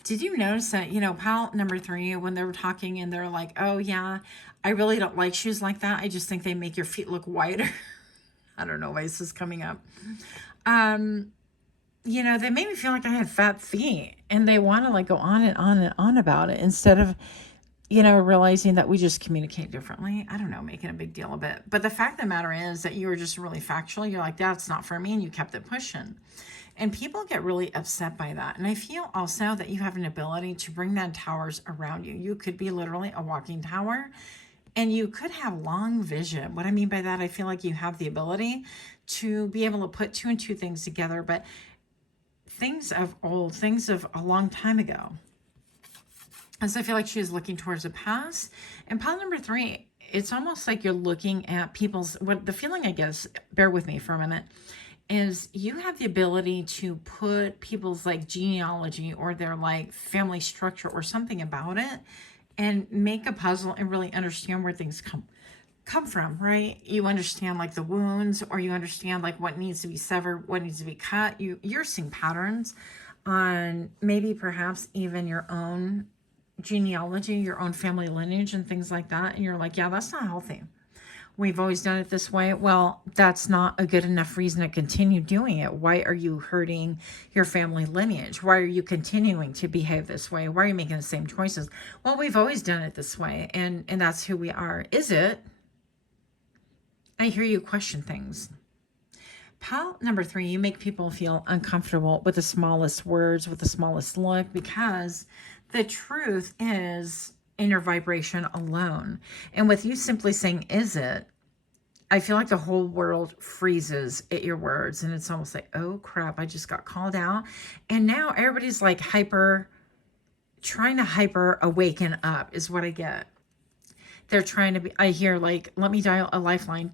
did you notice that, pile number 3, when they were talking and they're like, oh yeah, I really don't like shoes like that. I just think they make your feet look wider. I don't know why this is coming up. They made me feel like I had fat feet, and they want to like go on and on and on about it instead of, realizing that we just communicate differently. I don't know, making a big deal of it. But the fact of the matter is that you were just really factual. You're like, that's not for me. And you kept it pushing. And people get really upset by that. And I feel also that you have an ability to bring down towers around you. You could be literally a walking tower, and you could have long vision. What I mean by that, I feel like you have the ability to be able to put 2 and 2 things together, but things of old, things of a long time ago. And so I feel like she is looking towards the past. And pile number 3, it's almost like you're looking at people's, what the feeling, I guess, bear with me for a minute, is you have the ability to put people's like genealogy or their like family structure or something about it and make a puzzle and really understand where things come from, right? You understand like the wounds, or you understand like what needs to be severed, what needs to be cut. You're seeing patterns on maybe perhaps even your own genealogy, your own family lineage and things like that. And you're like, yeah, that's not healthy. We've always done it this way. Well, that's not a good enough reason to continue doing it. Why are you hurting your family lineage? Why are you continuing to behave this way? Why are you making the same choices? Well, we've always done it this way, and that's who we are. Is it? I hear you question things. Pile number 3, you make people feel uncomfortable with the smallest words, with the smallest look, because the truth is in your vibration alone. And with you simply saying, is it? I feel like the whole world freezes at your words, and it's almost like, oh crap, I just got called out. And now everybody's like trying to hyper awaken up is what I get. They're trying to be, I hear like, let me dial a lifeline,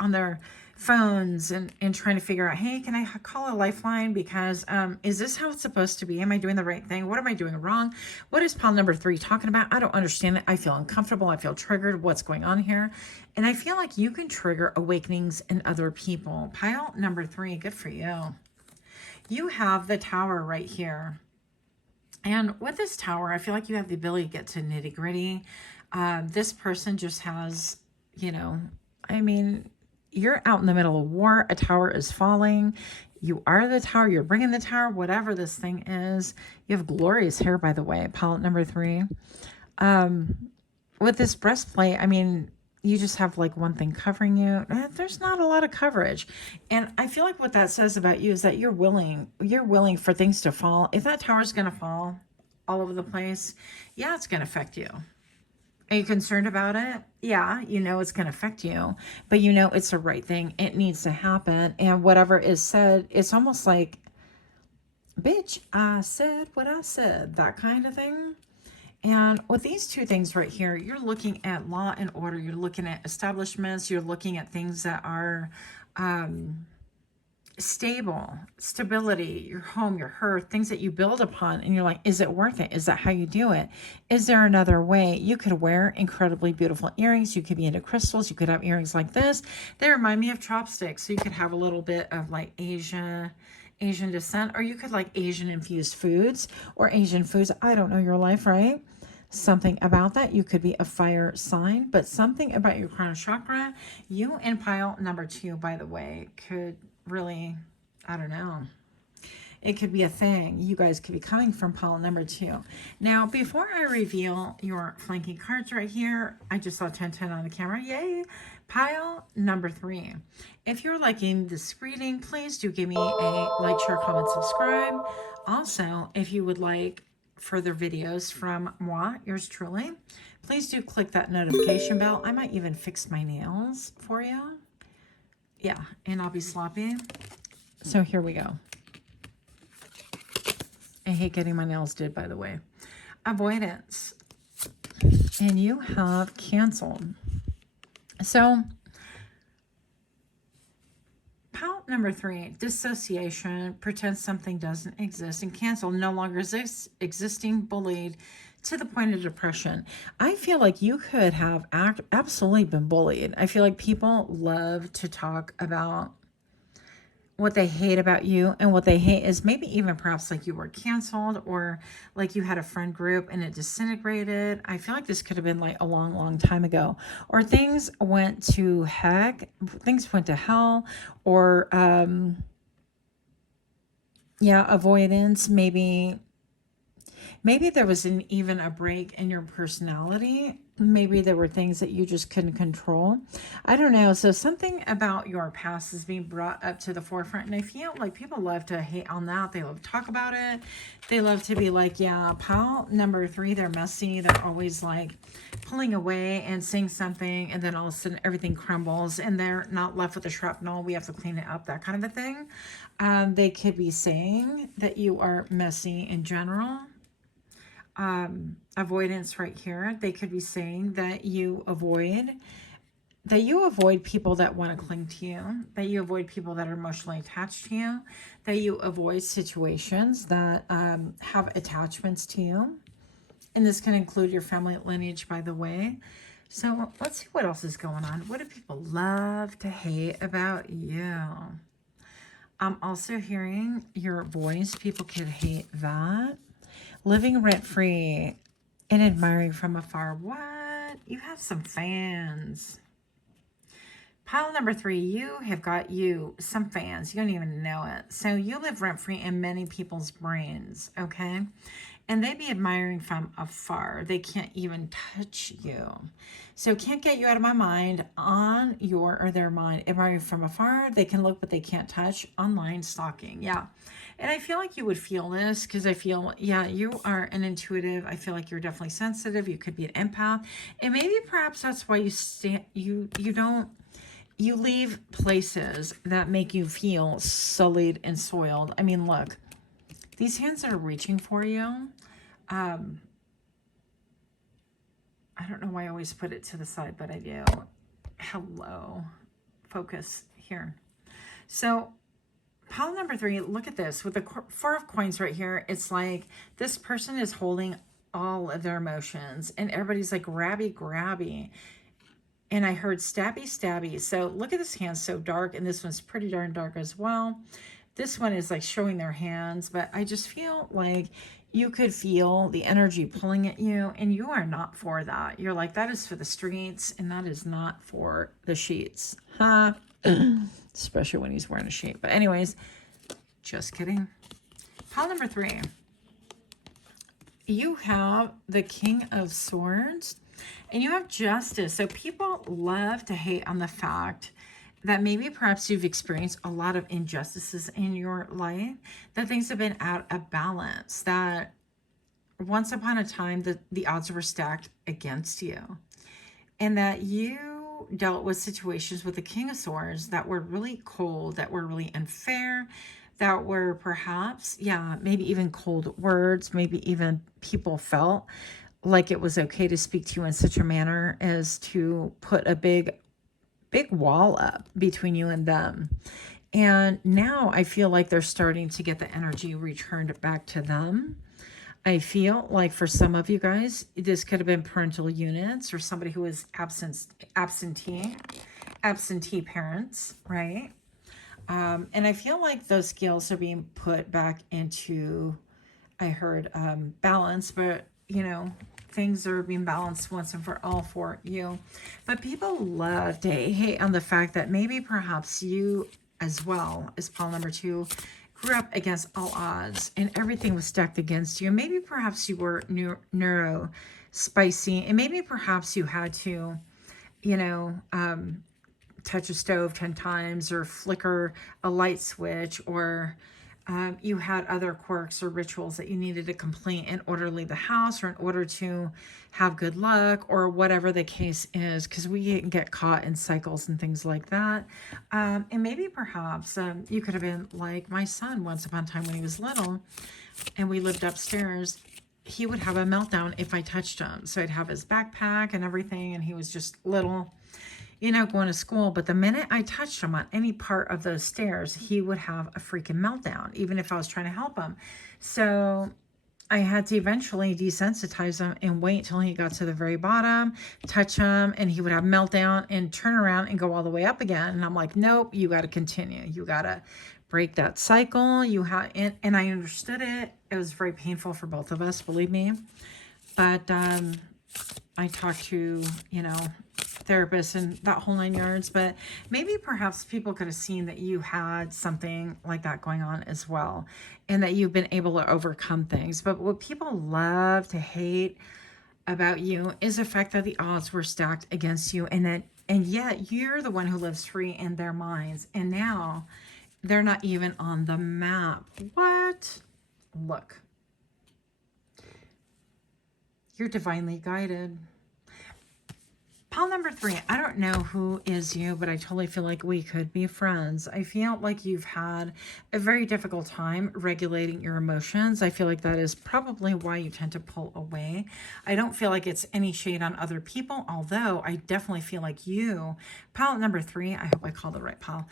on their phones, and trying to figure out, hey, can I call a lifeline? Because is this how it's supposed to be? Am I doing the right thing? What am I doing wrong? What is pile number 3 talking about? I don't understand it. I feel uncomfortable. I feel triggered. What's going on here? And I feel like you can trigger awakenings in other people. Pile number 3, good for you. You have the Tower right here. And with this Tower, I feel like you have the ability to get to nitty gritty. This person just has, I mean, you're out in the middle of war. A tower is falling. You are the tower. You're bringing the tower, whatever this thing is. You have glorious hair, by the way, palette number 3. With this breastplate, I mean, you just have like one thing covering you. There's not a lot of coverage. And I feel like what that says about you is that you're willing for things to fall. If that tower is going to fall all over the place, yeah, it's going to affect you. Are you concerned about it? Yeah, it's going to affect you, but it's the right thing. It needs to happen. And whatever is said, it's almost like, bitch, I said what I said, that kind of thing. And with these 2 things right here, you're looking at law and order. You're looking at establishments. You're looking at things that are stability, your home, your hearth, things that you build upon. And you're like, is it worth it? Is that how you do it? Is there another way? You could wear incredibly beautiful earrings. You could be into crystals. You could have earrings like this. They remind me of chopsticks. So you could have a little bit of like Asian descent, or you could like Asian infused foods or Asian foods. I don't know your life, right? Something about that. You could be a fire sign, but something about your crown chakra. You and pile number 2, by the way, could really, I don't know. It could be a thing. You guys could be coming from pile number 2. Now, before I reveal your flanking cards right here, I just saw 1010 on the camera. Yay! Pile number 3. If you're liking this reading, please do give me a like, share, comment, subscribe. Also, if you would like further videos from moi, yours truly, please do click that notification bell. I might even fix my nails for you. Yeah, and I'll be sloppy. So here we go. I hate getting my nails did, by the way. Avoidance. And you have canceled. So, pile number 3, dissociation, pretend something doesn't exist, and cancel, no longer existing, bullied, to the point of depression. I feel like you could have absolutely been bullied. I feel like people love to talk about what they hate about you, and what they hate is maybe even perhaps like you were canceled, or like you had a friend group and it disintegrated. I feel like this could have been like a long, long time ago, or things went to heck, things went to hell, or yeah, avoidance. Maybe there was even a break in your personality. Maybe there were things that you just couldn't control. I don't know. So something about your past is being brought up to the forefront. And I feel like people love to hate on that. They love to talk about it. They love to be like, yeah, pile number 3, they're messy. They're always like pulling away and saying something. And then all of a sudden everything crumbles and they're not left with the shrapnel. We have to clean it up, that kind of a thing. They could be saying that you are messy in general. Avoidance right here. They could be saying that you avoid people that want to cling to you, that you avoid people that are emotionally attached to you, that you avoid situations that have attachments to you. And this can include your family lineage, by the way. So let's see what else is going on. What do people love to hate about you? I'm also hearing your voice. People could hate that. Living rent-free and admiring from afar. What? You have some fans. Pile number 3, you have got some fans. You don't even know it. So you live rent-free in many people's brains, okay? And they be admiring from afar. They can't even touch you. So can't get you out of my mind, on your or their mind. Admiring from afar. They can look, but they can't touch. Online stalking. Yeah. And I feel like you would feel this because I feel, yeah, you are an intuitive. I feel like you're definitely sensitive. You could be an empath. And maybe perhaps that's why you leave places that make you feel sullied and soiled. I mean, look, these hands are reaching for you. I don't know why I always put it to the side, but I do. Hello. Focus here. So pile number 3, look at this. With the 4 of coins right here, it's like this person is holding all of their emotions. And everybody's like grabby. And I heard stabby. So look at this hand, so dark. And this one's pretty darn dark as well. This one is like showing their hands. But I just feel like you could feel the energy pulling at you. And you are not for that. You're like, that is for the streets. And that is not for the sheets. Huh? Especially when he's wearing a sheet. But anyways, just kidding. Pile number 3. You have the King of Swords. And you have Justice. So people love to hate on the fact that maybe perhaps you've experienced a lot of injustices in your life, that things have been out of balance, that once upon a time the odds were stacked against you, and that you dealt with situations with the King of Swords that were really cold, that were really unfair, that were perhaps, yeah, maybe even cold words, maybe even people felt like it was okay to speak to you in such a manner as to put a big wall up between you and them. And now I feel like they're starting to get the energy returned back to them. I feel like for some of you guys, this could have been parental units or somebody who was absentee parents, right? And I feel like those skills are being put back into, I heard, balance, but you know, things are being balanced once and for all for you. But people love to hate on the fact that maybe perhaps you as well as pile number 2 grew up against all odds and everything was stacked against you. Maybe perhaps you were neuro spicy, and maybe perhaps you had to, you know, touch a stove 10 times or flicker a light switch, or you had other quirks or rituals that you needed to complete in order to leave the house or in order to have good luck or whatever the case is, because we get caught in cycles and things like that. And maybe perhaps you could have been like my son once upon a time when he was little and we lived upstairs. He would have a meltdown if I touched him. So I'd have his backpack and everything, and he was just little, you know, going to school. But the minute I touched him on any part of those stairs, he would have a freaking meltdown, even if I was trying to help him. So I had to eventually desensitize him and wait till he got to the very bottom, touch him, and he would have a meltdown and turn around and go all the way up again. And I'm like, nope, you got to continue. You got to break that cycle. You had, and I understood it. It was very painful for both of us, believe me. But I talked to, you know, therapists and that whole 9 yards, but maybe perhaps people could have seen that you had something like that going on as well, and that you've been able to overcome things. But what people love to hate about you is the fact that the odds were stacked against you, and yet you're the one who lives free in their minds, and now they're not even on the map. What? Look. You're divinely guided. Pile number 3, I don't know who is you, but I totally feel like we could be friends. I feel like you've had a very difficult time regulating your emotions. I feel like that is probably why you tend to pull away. I don't feel like it's any shade on other people, although I definitely feel like you, pile number 3, I hope I called the right pile.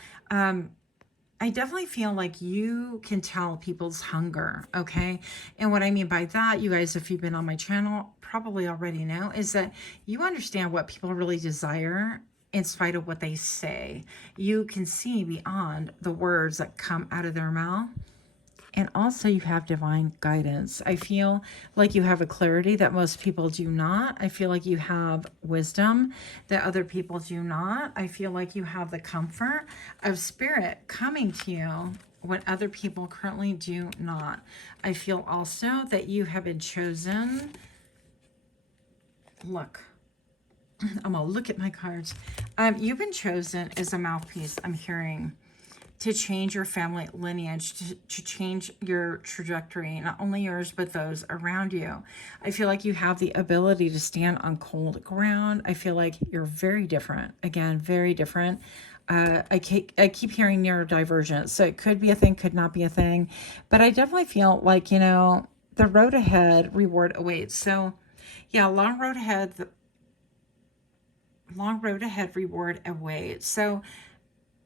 I definitely feel like you can tell people's hunger, okay? And what I mean by that, you guys, if you've been on my channel, probably already know, is that you understand what people really desire in spite of what they say. You can see beyond the words that come out of their mouth. And also you have divine guidance. I feel like you have a clarity that most people do not. I feel like you have wisdom that other people do not. I feel like you have the comfort of spirit coming to you when other people currently do not. I feel also that you have been chosen. Look, I'm gonna look at my cards. You've been chosen as a mouthpiece, I'm hearing, to change your family lineage, to change your trajectory, not only yours, but those around you. I feel like you have the ability to stand on cold ground. I feel like you're very different. Again, very different. I keep hearing neurodivergent, so it could be a thing, could not be a thing. But I definitely feel like, you know, the road ahead, reward awaits. So, yeah, long road ahead, reward awaits. So,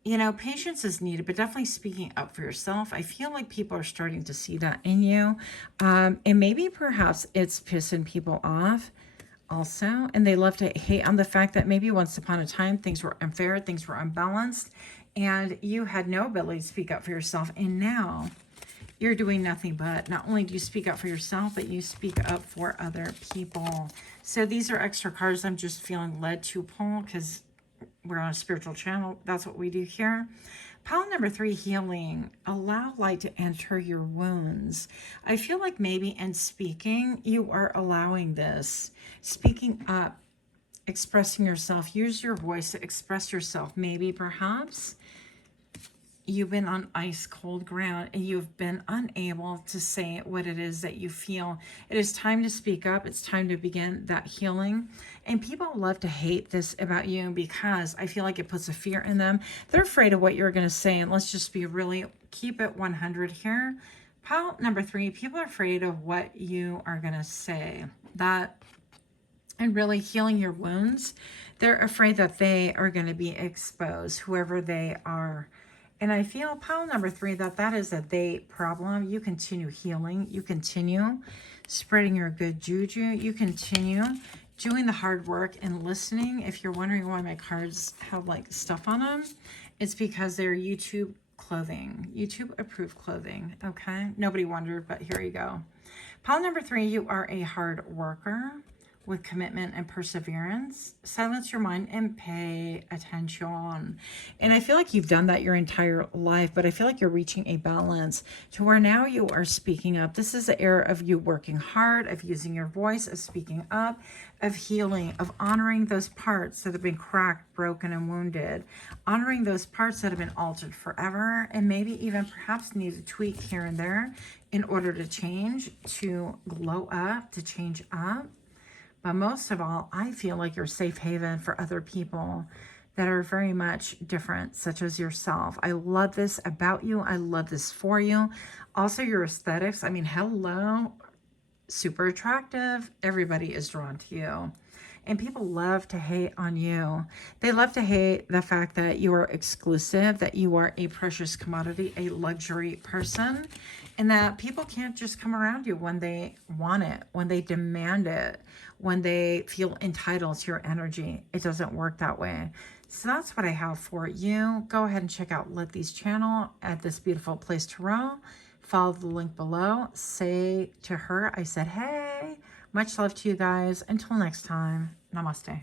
you know, patience is needed, but definitely speaking up for yourself. I feel like people are starting to see that in you. And maybe perhaps it's pissing people off also. And they love to hate on the fact that maybe once upon a time things were unfair, things were unbalanced, and you had no ability to speak up for yourself. And now you're doing nothing but, not only do you speak up for yourself, but you speak up for other people. So these are extra cards I'm just feeling led to pull because we're on a spiritual channel. That's what we do here. Pile number 3, healing. Allow light to enter your wounds. I feel like maybe in speaking, you are allowing this. Speaking up, expressing yourself. Use your voice to express yourself. Maybe, perhaps, you've been on ice cold ground and you've been unable to say what it is that you feel. It is time to speak up. It's time to begin that healing. And people love to hate this about you because I feel like it puts a fear in them. They're afraid of what you're going to say. And let's just be really, keep it 100 here. Pile number 3, people are afraid of what you are going to say. That, and really healing your wounds. They're afraid that they are going to be exposed, whoever they are. And I feel, pile number 3, that is a they problem. You continue healing. You continue spreading your good juju. You continue doing the hard work and listening. If you're wondering why my cards have like stuff on them, it's because they're YouTube clothing, YouTube approved clothing. Okay. Nobody wondered, but here you go. Pile number 3, you are a hard worker with commitment and perseverance. Silence your mind and pay attention. And I feel like you've done that your entire life, but I feel like you're reaching a balance to where now you are speaking up. This is the era of you working hard, of using your voice, of speaking up, of healing, of honoring those parts that have been cracked, broken, and wounded, honoring those parts that have been altered forever, and maybe even perhaps need a tweak here and there in order to change, to glow up, to change up. But most of all, I feel like you're a safe haven for other people that are very much different, such as yourself. I love this about you. I love this for you. Also, your aesthetics. I mean, hello, super attractive. Everybody is drawn to you. And people love to hate on you. They love to hate the fact that you are exclusive, that you are a precious commodity, a luxury person, and that people can't just come around you when they want it, when they demand it, when they feel entitled to your energy. It doesn't work that way. So that's what I have for you. Go ahead and check out Leti's channel at This Beautiful Place Tarot. Follow the link below. Say to her, I said, hey. Much love to you guys. Until next time, namaste.